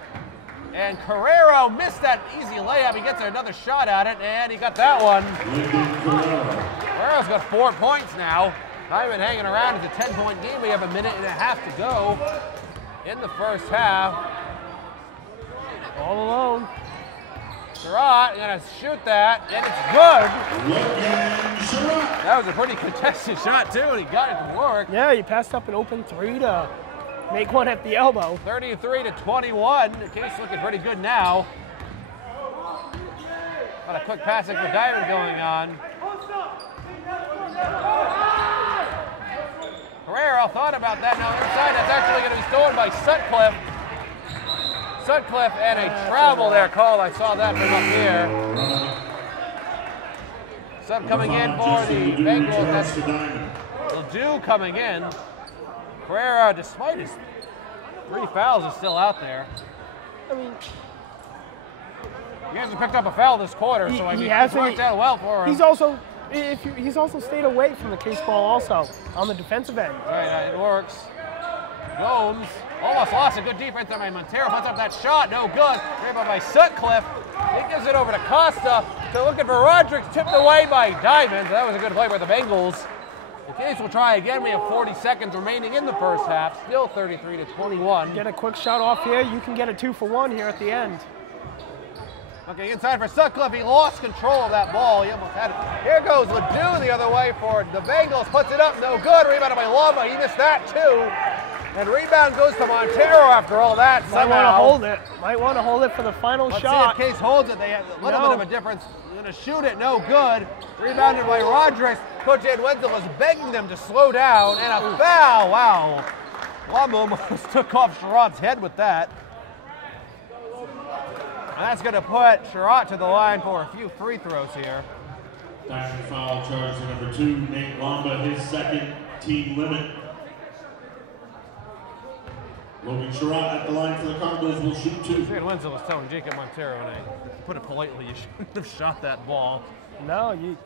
And Carrero missed that easy layup. He gets another shot at it, and he got that one. Carrero's got 4 points now. Diamond hanging around. It's a 10-point game. We have a minute and a half to go in the first half. All alone. Sherrod gonna shoot that, and it's good. That was a pretty contested shot too, and he got it to work. Yeah, he passed up an open 3 to make one at the elbow. 33-21. Case looking pretty good now. Got a quick passing for Diamond going on. Carrero thought about that. Now inside, that's actually going to be stolen by Sutcliffe. Sutcliffe and a travel there called. I saw that from up here. Sub coming in for the Bengals. That's Ledoux coming in. Pereira, despite his 3 fouls, is still out there. I mean, he hasn't picked up a foul this quarter, so I mean, it's worked out well for him. He's also stayed away from the Case ball also on the defensive end. Right, it works. Gomes almost lost a good defense by Montero. Puts up that shot, no good. Rebound by Sutcliffe. He gives it over to Costa. So looking for Roderick, tipped away by Diamond. That was a good play by the Bengals. The Case will try again. We have 40 seconds remaining in the first half. Still 33-21. Get a quick shot off here. You can get a 2-for-1 here at the end. Okay, inside for Sutcliffe. He lost control of that ball. He almost had it. Here goes Ledoux the other way for the Bengals. Puts it up, no good. Rebounded by Lama. He missed that too. And rebound goes to Montero after all that. Might want to hold it. Might want to hold it for the final shot. See if Case holds it. They have a little bit of a difference. Going to shoot it, no good. Rebounded by Roderick. Coach Ed Wenzel was begging them to slow down. And a foul. Wow. Lama almost took off Sherrod's head with that. And that's going to put Sherrod to the line for a few free throws here. Fashion foul charge to number 2, Nate Lamba, his second team limit. Logan Sherrod at the line for the Cardinals will shoot 2. Ed Wenzel was telling Jacob Montero, and I put it politely, you shouldn't have shot that ball. No, you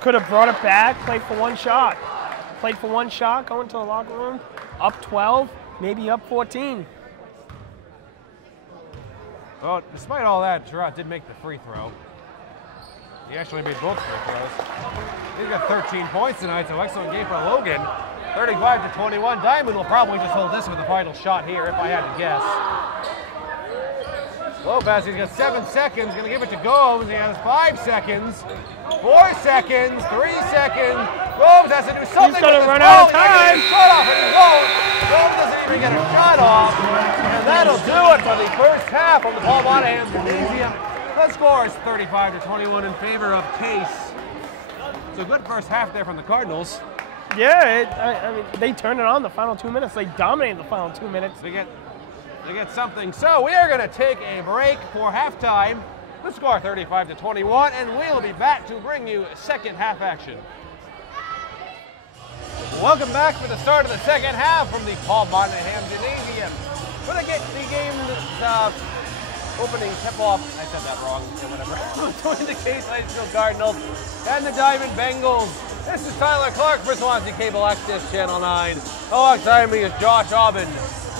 could have brought it back, played for one shot. Played for one shot, going to the locker room, up 12, maybe up 14. Well, despite all that, Sherrod did make the free throw. He actually made both free throws. He's got 13 points tonight, so excellent game for Logan. 35-21. Diamond will probably just hold this for the final shot here, if I had to guess. Lopez, he's got 7 seconds, gonna give it to Gomes. He has 5 seconds, 4 seconds, 3 seconds. Gomes has to do something. He's gonna with run this out of ball. time. Shot off and he won't. Gomes doesn't even get a shot off. And that'll do it for the first half from the Paul Monahan Gymnasium. The score is 35-21 in favor of Case. So good first half there from the Cardinals. Yeah, I mean, they turned it on the final 2 minutes. They dominated the final 2 minutes. They get something. So we are going to take a break for halftime. The score 35-21, and we'll be back to bring you second half action. Welcome back for the start of the second half from the Paul Monahan Gymnasium. We're going to get the game opening tip-off. I said that wrong. Yeah, whatever. Between the Case High School Cardinals and the Diamond Bengals. This is Tyler Clark for Swansea Cable Access Channel 9. Alongside me is Josh Aubin.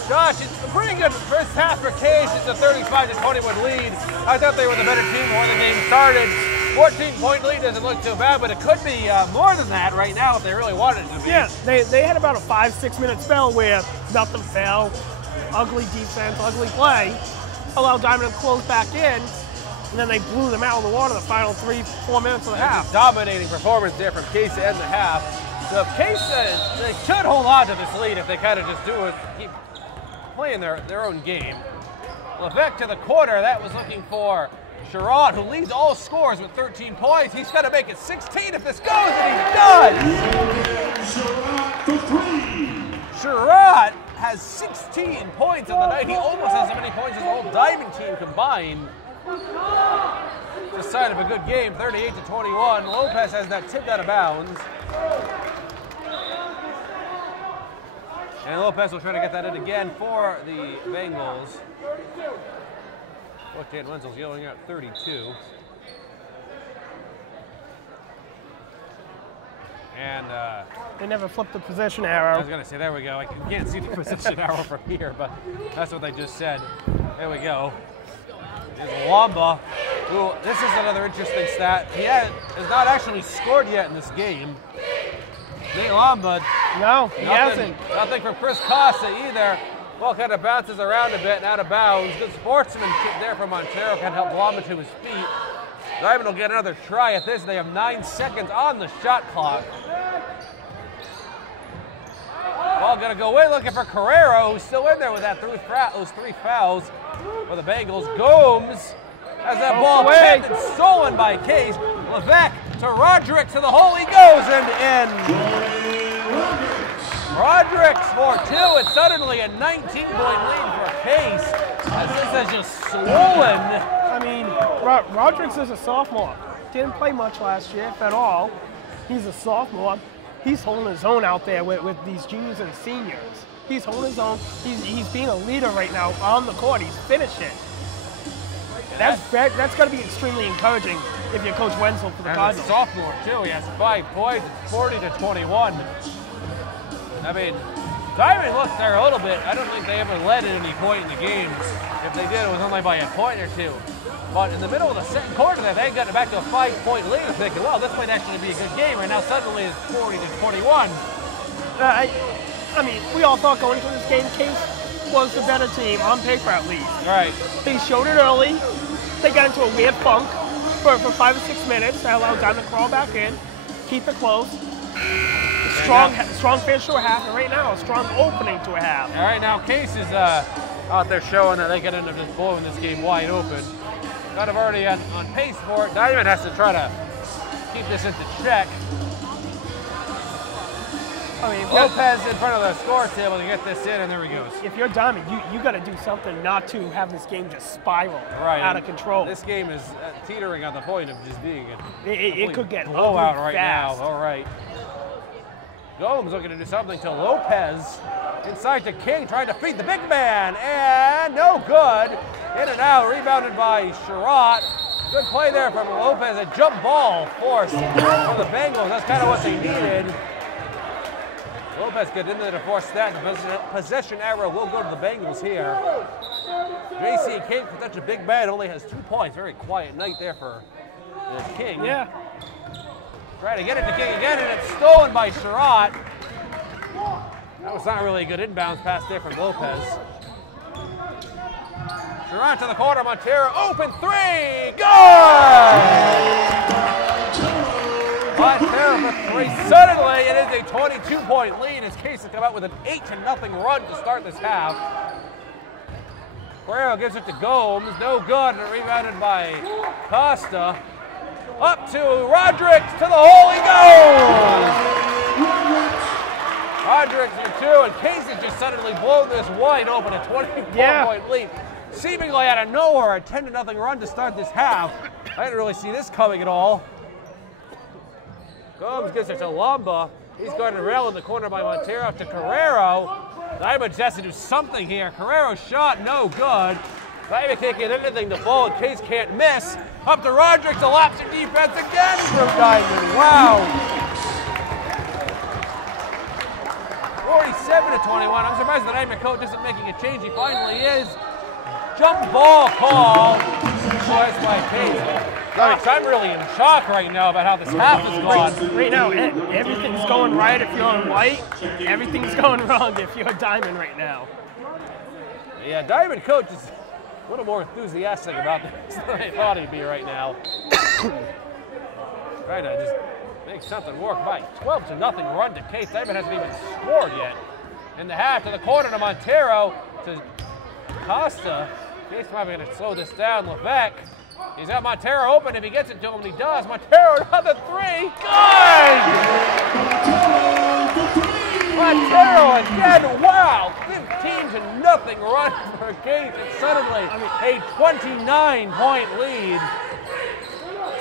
Josh, it's a pretty good first half for Case. It's a 35-21 lead. I thought they were the better team before the game started. 14-point lead doesn't look too bad, but it could be more than that right now if they really wanted it to be. Yeah, they had about a 5-6 minute spell where nothing fell, ugly defense, ugly play, allowed Diamond to close back in, and then they blew them out of the water the final 3-4 minutes of the half. Dominating performance there from Case to end the half. So Case, they should hold on to this lead if they kind of just keep playing their own game. Levesque to the corner, that was looking for Sherrod, who leads all scores with 13 points. He's got to make it 16 if this goes, and he does! Sherrod has 16 points on the night. He almost has as many points as the whole Diamond team combined. Just sign of a good game, 38-21. Lopez has that tipped out of bounds. And Lopez will try to get that in again for the Bengals. Coach Dan Wenzel's yelling out 32. And they never flipped the position I arrow. was going to say, there we go. I can't see the position arrow from here, but that's what they just said. There we go. There's Wamba, who, this is another interesting stat. He has not actually scored yet in this game. Nate Lombard. No, he hasn't. Nothing from Chris Costa either. Ball kind of bounces around a bit and out of bounds. Good sportsmanship there from Montero. Can help Lombard to his feet. Diamond will get another try at this. They have 9 seconds on the shot clock. Ball gonna go away looking for Carrero, who's still in there with those 3 fouls for the Bengals. Gomes has that ball tipped and stolen by Case. Levesque to Roderick to the hole he goes and in. Roderick for 2. It's suddenly a 19-point lead for Case as this has just swollen. I mean, Roderick is a sophomore. didn't play much last year, if at all. He's a sophomore. He's holding his own out there with these juniors and seniors. He's holding his own. He's being a leader right now on the court. He's finishing. That's going to be extremely encouraging if you're Coach Wenzel for the Cardinals. As a sophomore, too, he has 5 points. It's 40-21. I mean, Diamond looked there a little bit. I don't think they ever led at any point in the game. If they did, it was only by a point or two. But in the middle of the second quarter, they got back to a 5-point lead, thinking, well, this might actually be a good game. And now suddenly it's 40-21. I mean, we all thought going into this game, Case was the better team, on paper at least. Right. They showed it early. They got into a weird funk for 5 or 6 minutes. That allowed Diamond to crawl back in, keep it close. Strong finish to a half, and right now, a strong opening to a half. All right, now Case is out there showing that they can end up just blowing this game wide open. Kind of already on pace for it. Diamond has to try to keep this into check. I mean, Lopez in front of the score table to get this in, and there he goes. If you're Diamond, you got to do something not to have this game just spiral out of control. This game is teetering on the point of just being it could get blowout right fast. now. All right. Gomes looking to do something to Lopez. Inside to King, trying to feed the big man, and no good. In and out, rebounded by Sherratt. Good play there from Lopez. A jump ball forced for the Bengals. That's kind of what they needed. Lopez get into the forced stat. Possession error will go to the Bengals here. JC King, for such a big man, only has 2 points. Very quiet night there for King. Yeah. Trying to get it to King again, and it's stolen by Sherratt. That was not really a good inbounds pass there from Lopez. Sherratt to the corner, Montero, open 3, good! Montero for 3. Suddenly, it is a 22-point lead as Case has come out with an 8-0 run to start this half. Guerrero gives it to Gomes, no good, and rebounded by Costa. Up to Roderick, to the hole he goes! Roderick for 2, and Case has just suddenly blown this wide open, a 24-point lead. Seemingly out of nowhere, a 10-0 run to start this half. I didn't really see this coming at all. Gomes gets it to Lamba. He's going to rail in the corner by Montero to Carrero. Diamond has to do something here. Carrero's shot, no good. Diamond can't get anything to fall, and Case can't miss. Up to Roderick, the lapse in defense again from Diamond. Wow. 47-21. I'm surprised the Diamond coach isn't making a change. He finally is. Jump ball call. Choice by Case. I'm really in shock right now about how this half is going. Right now, everything's going right if you're on white. Everything's going wrong if you're Diamond right now. Yeah, Diamond coach is a little more enthusiastic about this than I thought he'd be right now. Trying to just make something work by 12-0 run to Case. Diamond hasn't even scored yet. In the half, to the corner to Montero, to Costa. Case probably going to slow this down. Levesque. He's got Montero open. If he gets it to him, he does. Montero, another 3. Good! Montero again. Wow. 15-0 run for Case. It's suddenly a 29-point lead.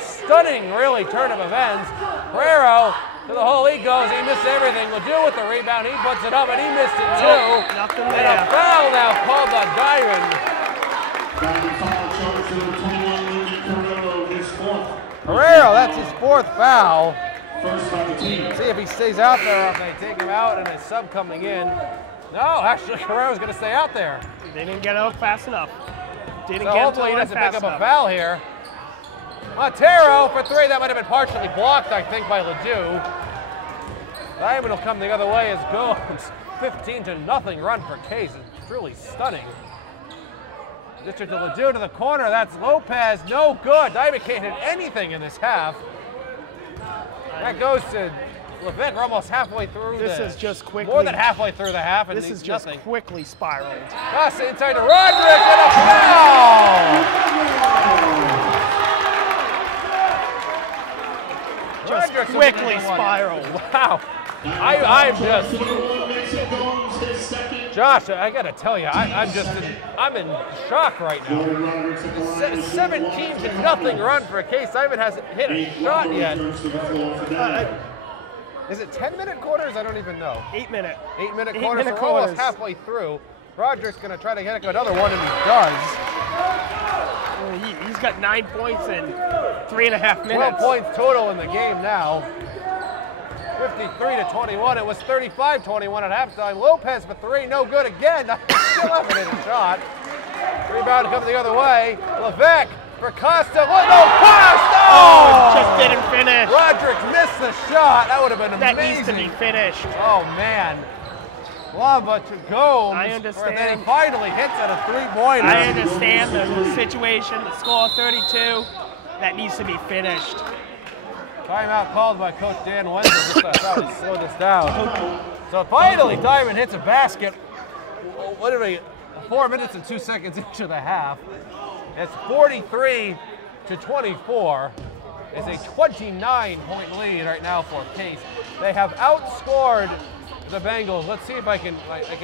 Stunning, really, turn of events. Guerrero to the hole he goes. He missed everything. Ledoux with the rebound. He puts it up, and he missed it too. Nothing and there. a foul now called on Diamond. Guerrero, that's his 4th foul. See if he stays out there or if they take him out and a sub coming in. No, actually, Guerrero's going to stay out there. They didn't get out fast enough. Hopefully he doesn't pick up a foul here. Montero for 3. That might have been partially blocked, I think, by Ledoux. Diamond will come the other way as Gomes. 15-0 run for Case. It's truly stunning. District to Ledoux to the corner. That's Lopez. No good. Diamond can't hit anything in this half. That goes to Levesque. We're almost halfway through This is just quickly. More than halfway through the half. And This is just nothing. quickly spiraled. Costa inside to Roderick and a foul! Just quickly spiraled. Wow. I'm just, Josh, I gotta tell you, I'm in shock right now. 17-0 run for Case. Simon hasn't hit a shot yet. Is it 10-minute quarters? I don't even know. 8-minute. 8-minute quarters. We're almost halfway through. Roderick's gonna try to get another one, and he does. He's got 9 points in 3.5 minutes. 12 points total in the game now. 53-21. It was 35-21 at halftime. Lopez for three, no good again. Still haven't hit a shot. Rebound coming the other way. Levesque for Costa. No, Costa! Oh, just didn't finish. Roderick missed the shot. That would have been amazing. That needs to be finished. Oh, man. Lava to Gomes. I understand. And then he finally hits at a three-pointer. I understand the situation, the score 32. That needs to be finished. Timeout called by Coach Dan Wenzel. Just I thought he'd slow this down. So finally, Diamond hits a basket. What are we? 4 minutes and 2 seconds into the half. It's 43-24. It's a 29-point lead right now for Case. They have outscored the Bengals. Let's see if I can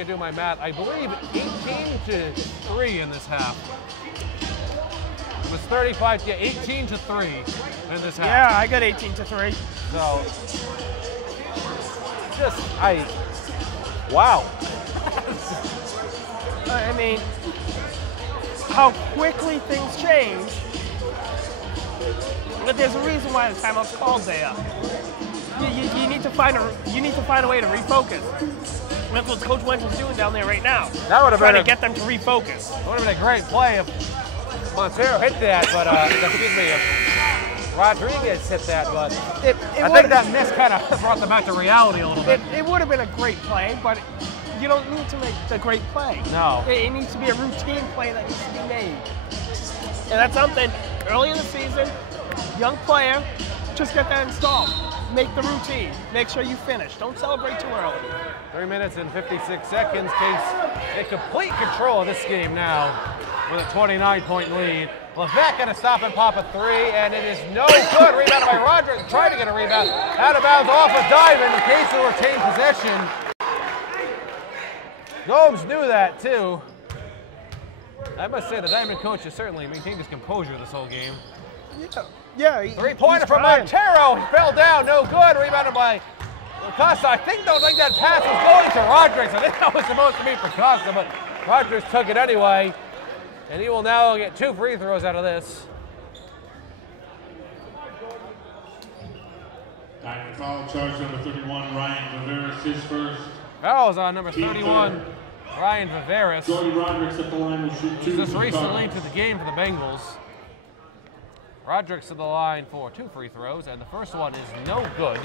do my math. I believe 18-3 in this half. It was 35, yeah, 18-3 in this half. Yeah, I got 18-3. So, wow. I mean, how quickly things change. But there's a reason why the timeout's called there. You need to find a way to refocus. That's what Coach Wenzel's doing down there right now. That would have trying been to get them to refocus. That would have been a great play if Montero hit that, but excuse me, if Rodriguez hit that, but I think that miss kind of brought them back to reality a little bit. It would have been a great play, but you don't need to make the great play. No. It needs to be a routine play that needs to be made. And that's something early in the season, young player, just get that installed. Make the routine. Make sure you finish. Don't celebrate too early. 3 minutes and 56 seconds. Case in complete control of this game now with a 29-point lead. Levesque going to stop and pop a three, and it is no good. Rebounded by Roderick. Trying to get a rebound. Out of bounds off a diamond. Case will retain possession. Gomes knew that too. I must say the Diamond coach has certainly maintained his composure this whole game. Yeah. Three-pointer from Montero. He fell down. No good. Rebounded by Costa. I don't think that pass was going to Roderick. I think that was supposed to be for Costa, but Roderick took it anyway. And he will now get 2 free throws out of this. Diamond foul charge number 31, Ryan Viveris, his first. Fouls on number 31, Ryan Viveris. Jordy Roderick's at the line will shoot 2. He's just recently to the game for the Bengals. Roderick's to the line for 2 free throws, and the first one is no good.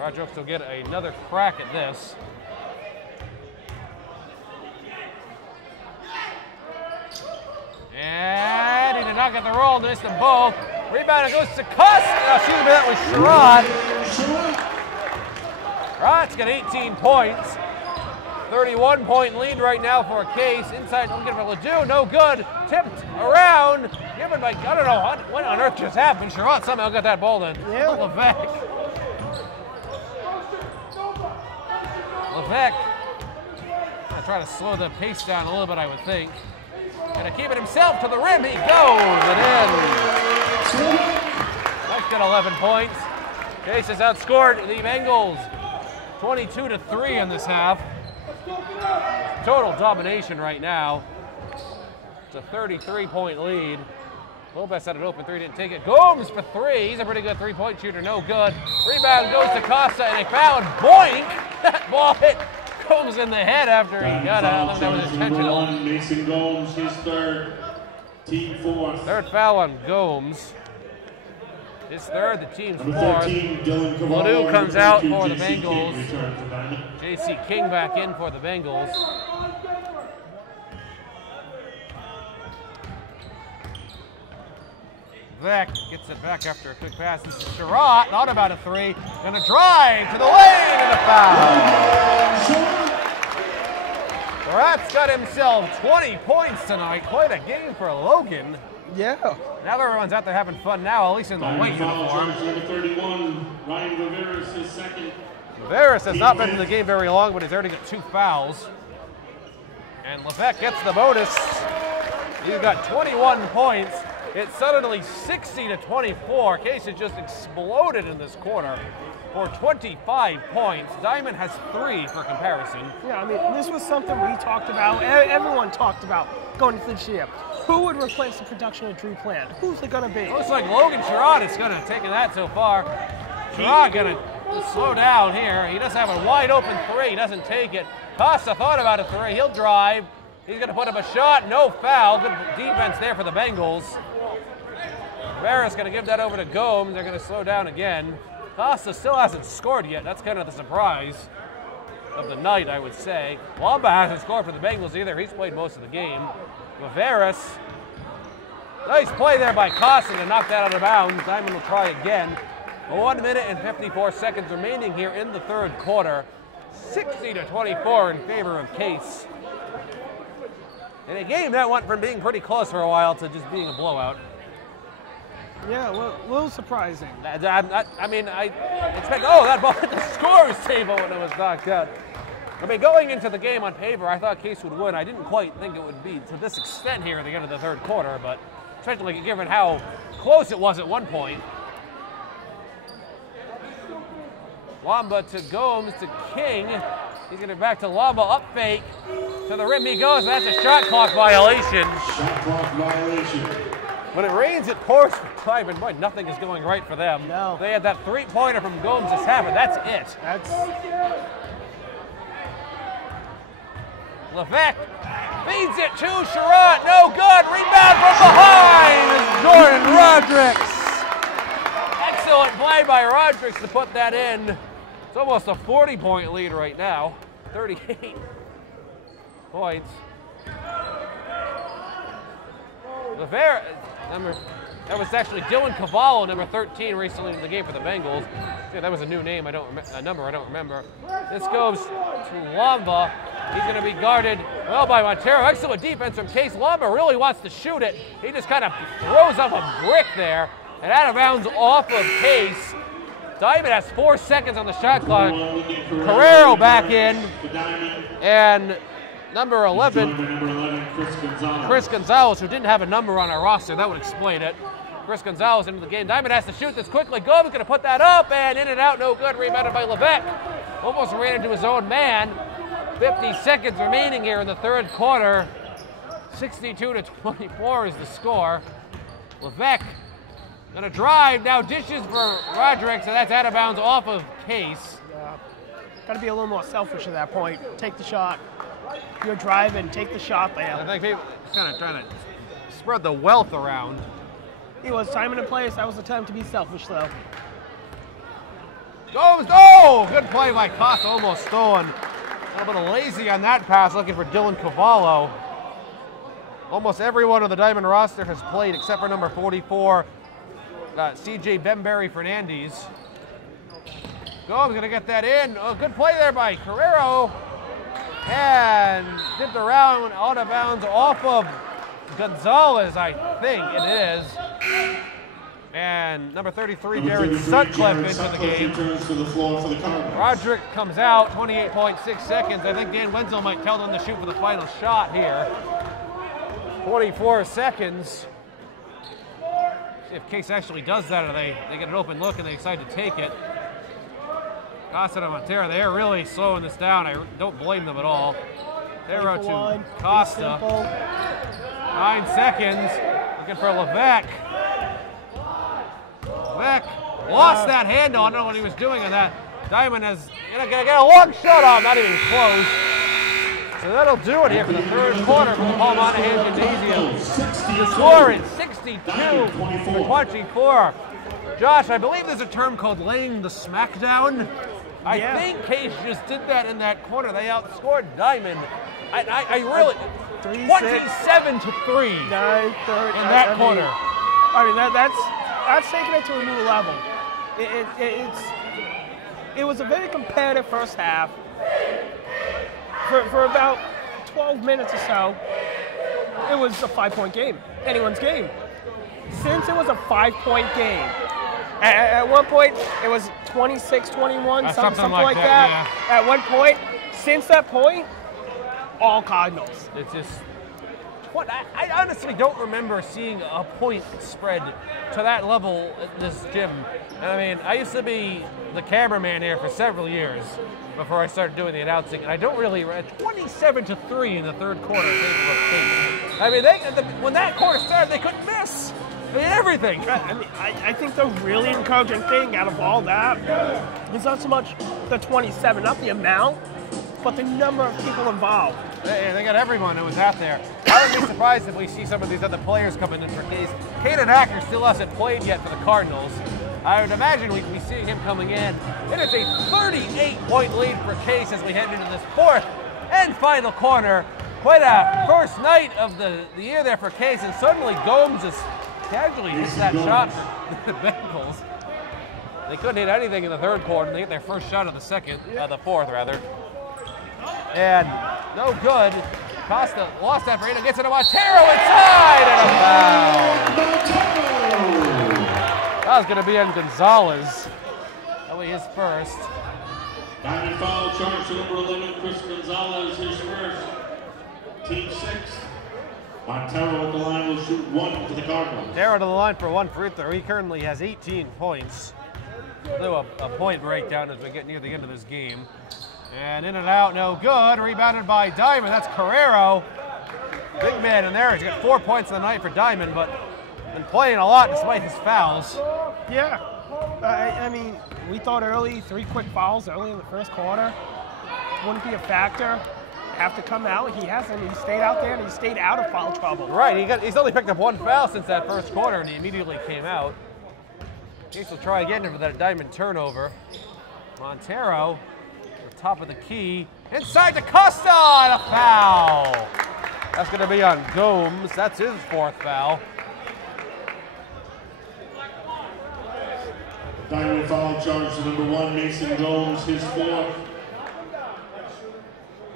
Roderick will get another crack at this. And he did not get the roll, missed them both. Rebound, it goes to Costa. Excuse me, that was Sherrod. Sherrod's got 18 points. 31-point lead right now for Case. Inside, looking for Ledoux, no good. Tipped around, given by, I don't know what on earth just happened. Sherrod somehow got that ball then. Yeah. Levesque. Gonna try to slow the pace down a little bit, I would think. Gonna keep it himself to the rim. He goes and in. That's got 11 points. Case has outscored the Bengals 22-3 in this half. Total domination right now. It's a 33-point lead. Lopez had an open three, didn't take it. Gomes for three. He's a pretty good three-point shooter, no good. Rebound goes to Costa, and a foul. Boink! That ball hit Gomes in the head after he got out. That was intentional. Mason Gomes, his third, team fourth. Third foul on Gomes. His third, the team's fourth. Ledoux comes out for the Bengals. JC King back in for the Bengals. Vec gets it back after a quick pass. This is Sherrod, not about a three. Gonna drive to the lane and a foul. Sherrod's got himself 20 points tonight. Quite a game for Logan. Yeah. Now everyone's out there having fun now, at least in the white Foul uniform. charge number 31, Ryan Rivera's his second. Varus has not been in the game very long, but he's already got 2 fouls. And Levesque gets the bonus. He's got 21 points. It's suddenly 60-24. Case has just exploded in this quarter for 25 points. Diamond has 3 for comparison. Yeah, I mean, this was something we talked about. Everyone talked about going into this year. Who would replace the production of Drew Plant? Who's it going to be? Looks like Logan Sherrod is going to take that so far. Sherrod going to slow down here. He does have a wide open 3. He doesn't take it. Costa thought about a 3. He'll drive. He's going to put up a shot. No foul. Good defense there for the Bengals. Rivera's going to give that over to Gomes. They're going to slow down again. Costa still hasn't scored yet. That's kind of the surprise of the night, I would say. Wamba hasn't scored for the Bengals either. He's played most of the game. Rivera's. Nice play there by Costa to knock that out of bounds. Diamond will try again. 1 minute and 54 seconds remaining here in the third quarter. 60-24 in favor of Case. In a game that went from being pretty close for a while to just being a blowout. Yeah, a little surprising. I expect, that ball hit the scorer's table when it was knocked out. I mean, going into the game on paper, I thought Case would win. I didn't quite think it would be to this extent here at the end of the third quarter, but especially given how close it was at one point. Wamba to Gomes to King. He's going to back to Wamba, up fake. To the rim he goes. That's a shot clock violation. Shot clock violation. When it rains, it pours for Diamond. Boy, nothing is going right for them. No. They had that 3-pointer from Gomes this half, and that's it. Levesque feeds it to Sherrod. No good. Rebound from behind. Jordan Rodrigues. Excellent play by Rodrigues to put that in. It's almost a 40-point lead right now. 38 points. Rivera, that was actually Dylan Cavallo, number 13, recently in the game for the Bengals. Yeah, that was a new name. A number I don't remember. This goes to Wamba. He's going to be guarded well by Montero. Excellent defense from Case. Wamba really wants to shoot it. He just kind of throws up a brick there and out of bounds off of Case. Diamond has 4 seconds on the shot clock. Carrero back in, and number 11, Chris Gonzalez, who didn't have a number on our roster. That would explain it. Chris Gonzalez into the game. Diamond has to shoot this quickly. Gomes going to put that up, and in and out, no good. Rebounded by Levesque. Almost ran into his own man. 50 seconds remaining here in the third quarter. 62-24 is the score. Levesque going to drive. Now dishes for Rodrigues, and that's out of bounds off of Case. Yeah. Got to be a little more selfish at that point. Take the shot. You're driving, take the shot there. I think people kind of trying to spread the wealth around. It was time and a place. That was the time to be selfish, though. Goes, oh! Good play by Costa, almost stolen. A little bit of lazy on that pass, looking for Dylan Cavallo. Almost everyone on the Diamond roster has played except for number 44, CJ Bembury Fernandez. Gomes gonna get that in. Oh, good play there by Carrero. And dipped around out of bounds off of Gonzalez, I think it is. And number 33, Darren Sutcliffe into the game. Roderick comes out, 28.6 seconds. I think Dan Wenzel might tell them to shoot for the final shot here. 44 seconds. If Case actually does that, or they get an open look and they decide to take it. Costa and Montero, they're really slowing this down. I don't blame them at all. Montero to Costa. 9 seconds. Looking for Levesque. Levesque lost that handle. I don't know what he was doing on that. Diamond is gonna get a long shot off, not even close. So that'll do it here for the third quarter from the Paul Monahan Gymnasium. The score is 62-24. Josh, I believe there's a term called laying the smackdown. I think Case just did that in that quarter. They outscored Diamond. I really 27-3 in that quarter. I mean that's taking it to a new level. It was a very competitive first half. For about 12 minutes or so, it was a 5-point game, anyone's game. since it was a 5-point game. At one point, it was 26-21, something like that. Yeah. At one point, since that point, all Cardinals. It's just, what I honestly don't remember seeing a point spread to that level at this gym. I mean, I used to be the cameraman here for several years before I started doing the announcing, and I don't really, 27-3 in the third quarter. I mean, when that quarter started, they couldn't miss. I mean, everything. I think the really encouraging thing out of all that is not so much the 27, not the amount, but the number of people involved. They got everyone who was out there. I wouldn't be surprised if we see some of these other players coming in for Case. Caden Hacker still hasn't played yet for the Cardinals. I would imagine we'd be seeing him coming in. It is a 38-point lead for Case as we head into this fourth and final corner. Quite a first night of the year there for Case, and suddenly Gomes is casually hits that shot for the Bengals. They couldn't hit anything in the third quarter, and they hit their first shot of the fourth rather. And no good. Costa lost that for gets it to Montero inside and a foul. That was going to be on Gonzalez. That was his first. Diamond foul charge to number 11, Chris Gonzalez, his first. Team 6. Montero at the line will shoot 1 for the Cardinals. Montero to the line for 1 free throw. He currently has 18 points. We'll do a point breakdown as we get near the end of this game. And in and out, no good. Rebounded by Diamond. That's Carrero. Big man in there. He's got 4 points in the night for Diamond, but been playing a lot despite his fouls. Yeah. I mean, we thought early, 3 quick fouls early in the first quarter wouldn't be a factor. Have to come out. He hasn't. He stayed out there and he stayed out of foul trouble. Right. He's only picked up 1 foul since that first quarter, and he immediately came out. Case will try again for that Diamond turnover. Montero, the top of the key, inside to Costa, and a foul. That's going to be on Gomes. That's his 4th foul. Diamond foul charge to number 1, Mason Gomes, his 4th.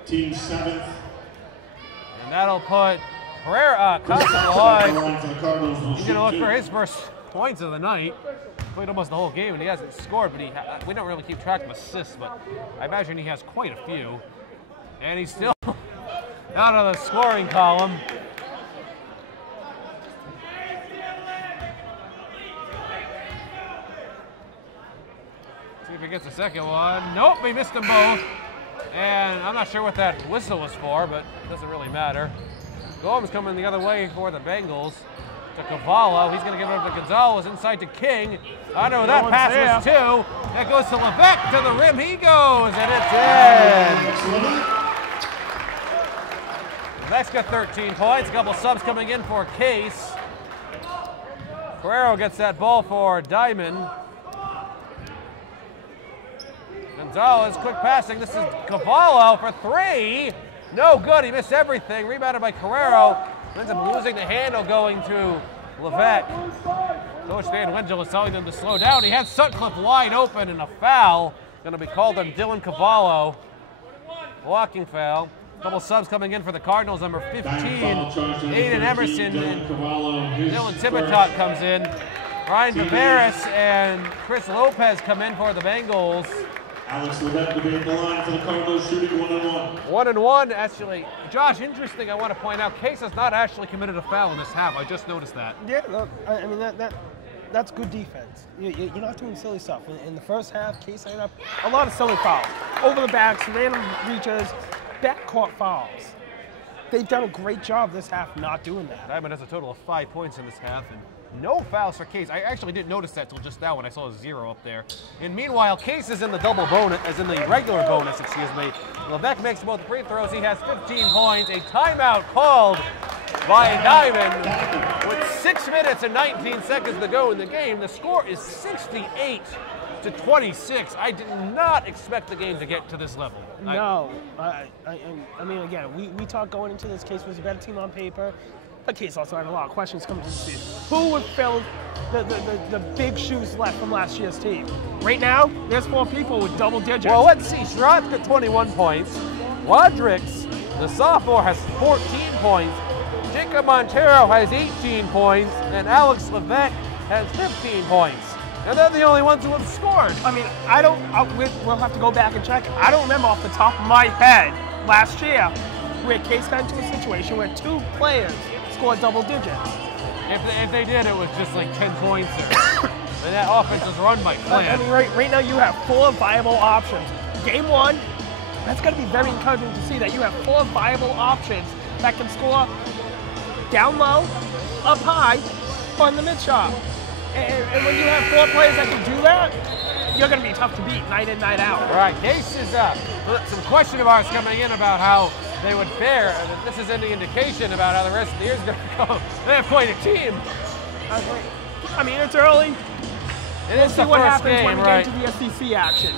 Team 7th. And that'll put Costa on the line. He's going to look for his first points of the night. Played almost the whole game and he hasn't scored, but we don't really keep track of assists, but I imagine he has quite a few. And he's still out of the scoring column. See if he gets a second one. Nope, he missed them both. And I'm not sure what that whistle was for, but it doesn't really matter. Gomes coming the other way for the Bengals. To Cavallo. He's going to give it up to Gonzalez. Inside to King. I know that pass was 2. That goes to Levesque. To the rim he goes, and it's in. Levesque got 13 points. A couple subs coming in for Case. Carrero gets that ball for Diamond. Gonzalez, quick passing. This is Cavallo for 3. No good. He missed everything. Rebounded by Carrero. Ends up losing the handle going to Levesque. Coach Dan Wendell is telling them to slow down. He had Sutcliffe wide open, and a foul going to be called on Dylan Cavallo. Blocking foul. Couple subs coming in for the Cardinals. Number 15, Aiden Emerson. Dylan Tibitot comes in. Ryan Viveris and Chris Lopez come in for the Bengals. Alex Levesque will be at the line for the Cardinals, shooting 1-1. 1-1, actually. Josh, interesting, I want to point out, Case has not actually committed a foul in this half. I just noticed that. Yeah, look, I mean, that's good defense. You're not doing silly stuff. In the first half, Case had up a lot of silly fouls. Over the backs, random reaches, backcourt fouls. They've done a great job this half not doing that. Diamond has a total of 5 points in this half, and no fouls for Case. I actually didn't notice that till just now when I saw a 0 up there. And meanwhile, Case is in the double bonus, as in the regular bonus, excuse me. Levesque makes both free throws. He has 15 points. A timeout called by Diamond with 6 minutes and 19 seconds to go in the game. The score is 68-26. I did not expect the game to get to this level. No. I mean, again, we talked going into this. Case was a better team on paper. But Case also had a lot of questions coming to the season. Who would fill the big shoes left from last year's team? Right now, there's 4 people with double digits. Well, let's see. Sherrod's got 21 points. Wadrix, the sophomore, has 14 points. Jacob Montero has 18 points, and Alex Levesque has 15 points. And they're the only ones who have scored. I mean, we'll have to go back and check. I don't remember off the top of my head last year where Case got into a situation where 2 players scored double digits. If they did, it was just like 10 points there. And that offense was run by Clint. I mean, right now you have 4 viable options. Game 1, that's going to be very encouraging to see that you have 4 viable options that can score down low, up high, or in the mid shot. And when you have 4 players that can do that, you're going to be tough to beat night in, night out. All right, Case is some question marks coming in about how they would fare. This is any indication about how the rest of the year is going to go. They have quite a team. I mean, it's early. We'll see what happens game, when we right. get into the SEC action.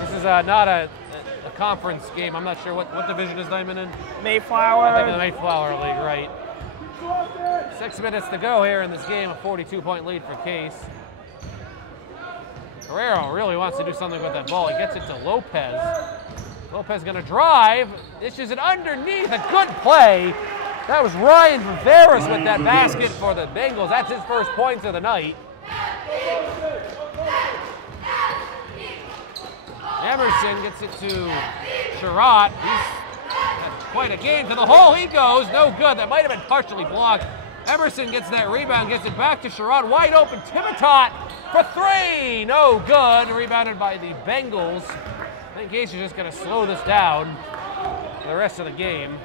This is not a conference game. I'm not sure what division is Diamond in. Mayflower. I think in the Mayflower League, right. 6 minutes to go here in this game, a 42-point lead for Case. Guerrero really wants to do something with that ball. He gets it to Lopez. Lopez gonna drive, dishes it underneath, a good play. That was Ryan Viveras with that basket for the Bengals. That's his first points of the night. Emerson gets it to Sherratt. He's quite a gain to the hole. He goes, no good. That might have been partially blocked. Emerson gets that rebound, gets it back to Sherratt. Wide open, Timitot for 3. No good. Rebounded by the Bengals. I think Case is just going to slow this down for the rest of the game.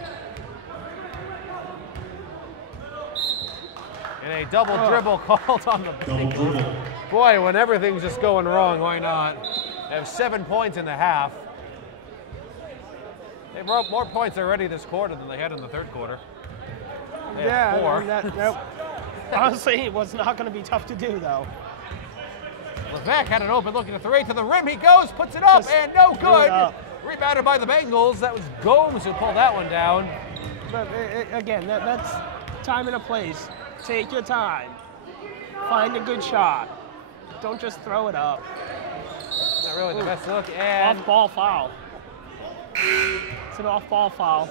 And a double dribble called on the Bengals. Boy, when everything's just going wrong, why not? They have 7 points in the half. They brought more points already this quarter than they had in the third quarter. They have 4. That honestly, it was not going to be tough to do, though. Levesque had an open look at the 3 to the rim. He goes, puts it up, and no good. Rebounded by the Bengals. That was Gomes who pulled that one down. But again, that's time and a place. Take your time. Find a good shot. Don't just throw it up. Not really the best look. And off-ball foul. It's an off-ball foul.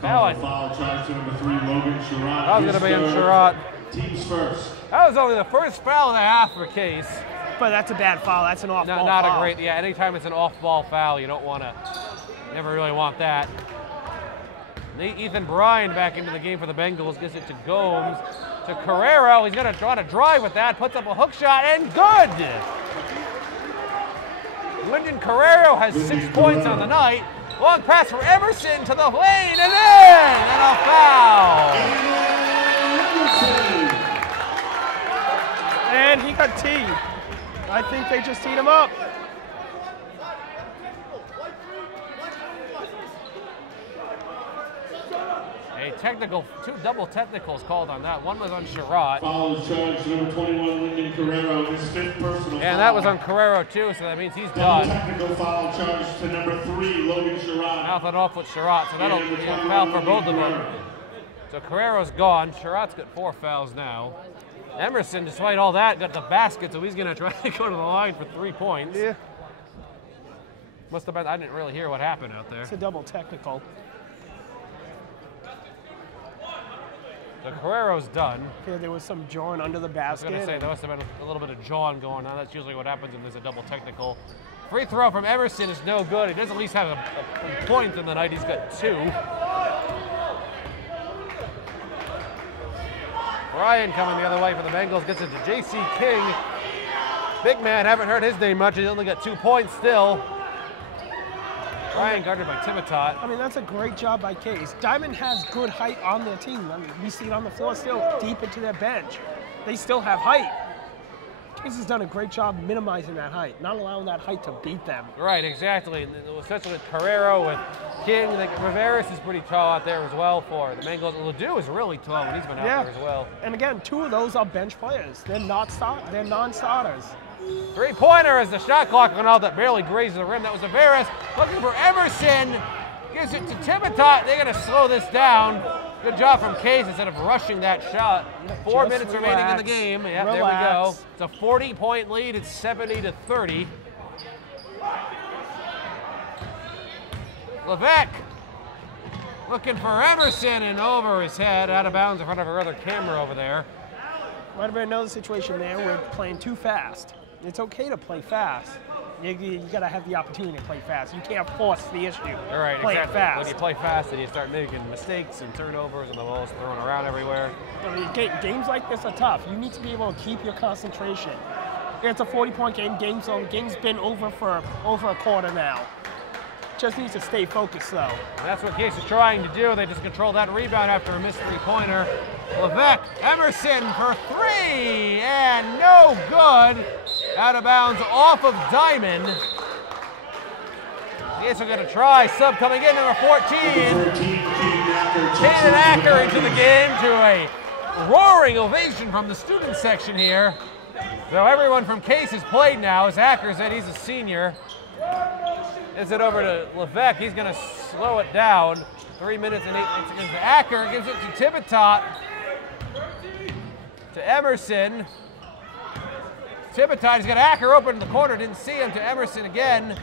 Foul charge to number 3, Logan Sherratt. That was going to be in Sherratt. Team's first. That was only the first foul of the half for Case. But that's a bad foul. That's an off-ball foul. Not a great, yeah, anytime it's an off-ball foul, you don't want to, never really want that. Ethan Bryan back into the game for the Bengals, gives it to Gomes, to Carrero. He's going to try to drive with that, puts up a hook shot, and good! Lyndon Carrero has 6 points on the night. Long pass for Emerson to the lane, and in! And a foul! And he got teed. I think they just teed him up. A technical, 2 double technicals called on that. One was on Sherratt. Foul is charged to number 21, Lyndon Carrero, his 5th personal And that was on Carrero too, so that means he's done. Technical foul charged to number 3, Logan Sherratt. Mouthing off with Sherratt, so that'll be a foul for both of them. So Carrero's gone. Sherratt's got 4 fouls now. Emerson, despite all that, got the basket, so he's going to try to go to the line for 3 points. Yeah. Must have been, I didn't really hear what happened out there. It's a double technical. So Carrero's done. Yeah, there was some jawing under the basket. I was going to say, there must have been a little bit of jawing going on. That's usually what happens when there's a double technical. Free throw from Emerson is no good. He does at least have a point in the night. He's got 2. Ryan coming the other way for the Bengals, gets it to J.C. King. Big man, haven't heard his name much. He's only got 2 points still. Ryan guarded by Timitot. I mean, that's a great job by Case. Diamond has good height on their team. I mean, we see it on the floor still, deep into their bench. They still have height. Case has done a great job minimizing that height, not allowing that height to beat them. Right, exactly. Especially with Carrero, with King. Riveras is pretty tall out there as well for the Bengals. Ledoux is really tall when he's been out there as well. And again, 2 of those are bench players. They're non-starters. 3-pointer as the shot clock went out that barely grazed the rim. That was Riveras looking for Emerson. Gives it to Timitot. They're going to slow this down. Good job from Case instead of rushing that shot. 4 minutes remaining in the game. Yep, there we go. It's a 40-point lead. It's 70-30. Levesque Looking for Emerson and over his head, out of bounds in front of our other camera over there. Might have been another situation there where playing too fast. It's okay to play fast. You got to have the opportunity to play fast. You can't force the issue. All right, playing exactly. fast. When you play fast, then you start making mistakes and turnovers, and the ball's thrown around everywhere. I mean, games like this are tough. You need to be able to keep your concentration. It's a 40-point game. Game's been over for over a quarter now. Just needs to stay focused, though. And that's what Case is trying to do. They just control that rebound after a missed three-pointer. Levesque, Emerson for three, and no good. Out of bounds off of Diman. Case are going to try. Sub coming in, number 14. Caden Acker into the game to a roaring ovation from the student section here. So everyone from Case has played now. As Acker's in, he's a senior. Gives it over to Levesque. He's going to slow it down. 3 minutes and 8 seconds. Acker gives it to Tivitot. To Emerson. Tivitot, he's got Acker open in the corner. Didn't see him. To Emerson again.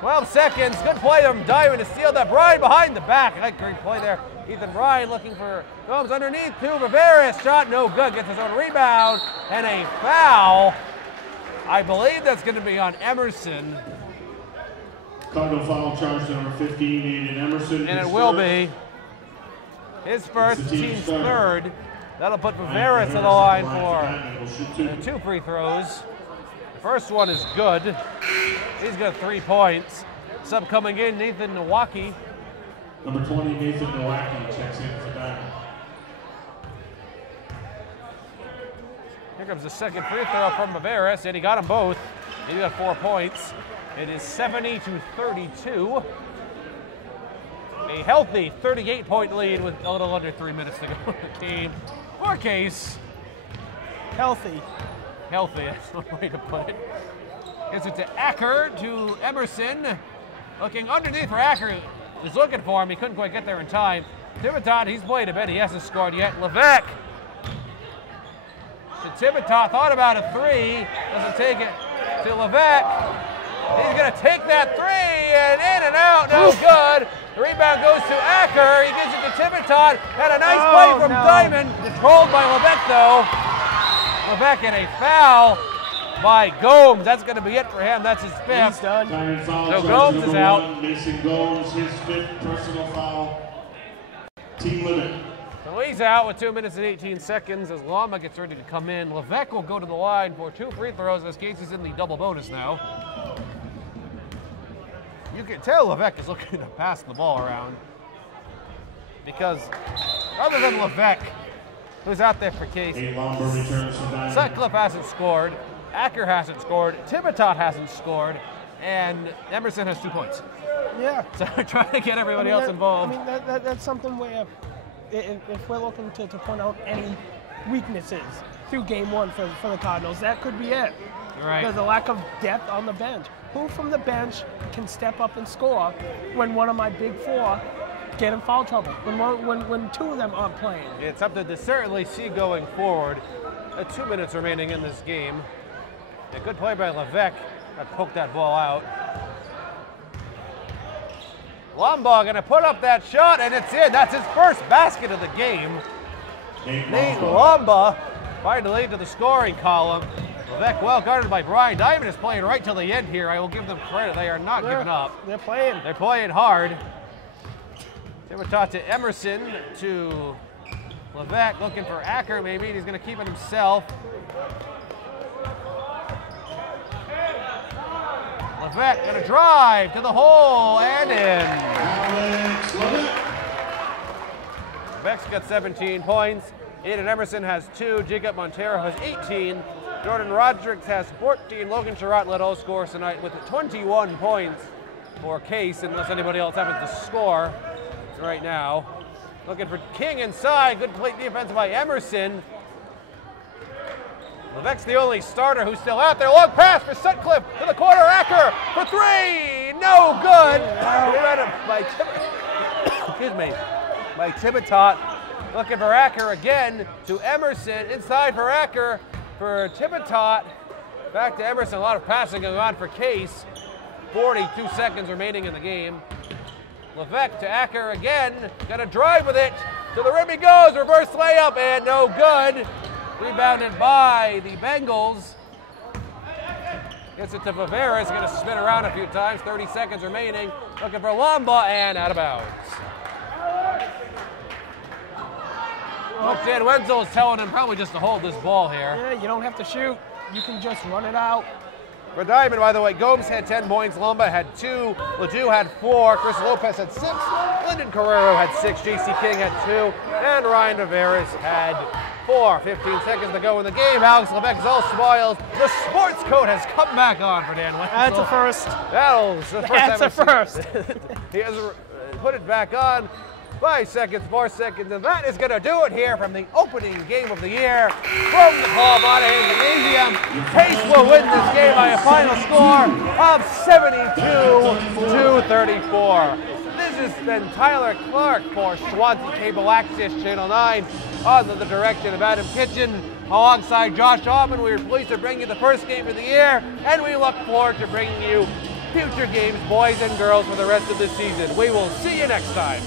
12 seconds. Good play from Diman to steal that. Bryan behind the back. Great play there. Ethan Bryan looking for Gomes underneath to Rivera's. Shot no good. Gets his own rebound. And a foul. I believe that's going to be on Emerson. Cardinal foul charge number 15, Aiden Emerson. And it will be his first, team's third. That'll put Rivera to the line for 2 free throws. The first one is good. He's got 3 points. Sub coming in, Nathan Nowaki. Number 20, Nathan Nowaki checks in for that. Here comes the second free throw from Rivera, and he got them both. He got 4 points. It is 70-32. A healthy 38-point lead with a little under 3 minutes to go in the game. For Case. Healthy. Healthy, that's the way to put it. Gives it to Acker, to Emerson. Looking underneath for Acker. Was looking for him. He couldn't quite get there in time. Tivitot, he's played a bit. He hasn't scored yet. Levesque. To Tivitot, thought about a three. Doesn't take it. To Levesque. He's going to take that three, and in and out, no good. The rebound goes to Acker. He gives it to Tivitot. Had a nice play from Diman. Controlled by Levesque, though. Levesque and a foul by Gomes. That's going to be it for him. That's his 5th. He's done. So Gomes is out. Mason Gomes, his 5th personal foul. Team limit. So he's out with 2 minutes and 18 seconds as Lama gets ready to come in. Levesque will go to the line for 2 free throws as Case is in the double bonus now. You can tell Levesque is looking to pass the ball around because other than Levesque, who's out there for Case, Sutcliffe hasn't scored, Acker hasn't scored, Tivitot hasn't scored, and Emerson has 2 points. Yeah. So we're trying to get everybody else involved. I mean, that's something where if we're looking to point out any weaknesses through game 1 for the Cardinals, that could be it. Right. There's a lack of depth on the bench. Who from the bench can step up and score when one of my big 4 get in foul trouble, when 2 of them aren't playing? It's something to certainly see going forward. 2 minutes remaining in this game. A good play by Levesque that poked that ball out. Lombard going to put up that shot, and it's in. That's his first basket of the game. Nate Lombard trying to lead to the scoring column. Levesque well guarded by Bryan. Diman is playing right till the end here. I will give them credit. They are not giving up. They're playing. They're playing hard. Tivitot to Emerson, to Levesque, looking for Acker maybe. He's going to keep it himself. Levesque going to drive to the hole and in. Levesque's got 17 points. Aiden Emerson has 2. Jacob Montero has 18. Jordan Rodriguez has 14. Logan Sherratt led all scores tonight with 21 points for Case, unless anybody else happens to score right now. Looking for King inside. Good play defense by Emerson. Levesque's the only starter who's still out there. Long pass for Sutcliffe to the corner. Acker for 3. No good. By Tivitot. Looking for Acker again to Emerson. Inside for Acker. For Tivitot, back to Emerson. A lot of passing going on for Case. 42 seconds remaining in the game. Levesque to Acker again. Gonna drive with it. To the rim he goes. Reverse layup and no good. Rebounded by the Bengals. Gets it to Viveras. Gonna spin around a few times. 30 seconds remaining. Looking for Lamba and out of bounds. Dan Wenzel is telling him probably just to hold this ball here. Yeah, you don't have to shoot. You can just run it out. For Diamond, by the way, Gomes had 10 points, Lumba had 2, Ledoux had 4, Chris Lopez had 6, Lyndon Carrero had 6, JC King had 2, and Ryan Viveras had 4. 15 seconds to go in the game. Alex Levesque is all spoiled. The sports coat has come back on for Dan Wenzel. That's a first. That's a first. He has put it back on. 5 seconds, 4 seconds, and that is going to do it here from the opening game of the year from the Paul Monahan Gymnasium. Case will win this game by a final score of 72-34. This has been Tyler Clark for Swansea Cable Access Channel 9 under the direction of Adam Kitchen. Alongside Josh Allman, we are pleased to bring you the first game of the year, and we look forward to bringing you future games, boys and girls, for the rest of the season. We will see you next time.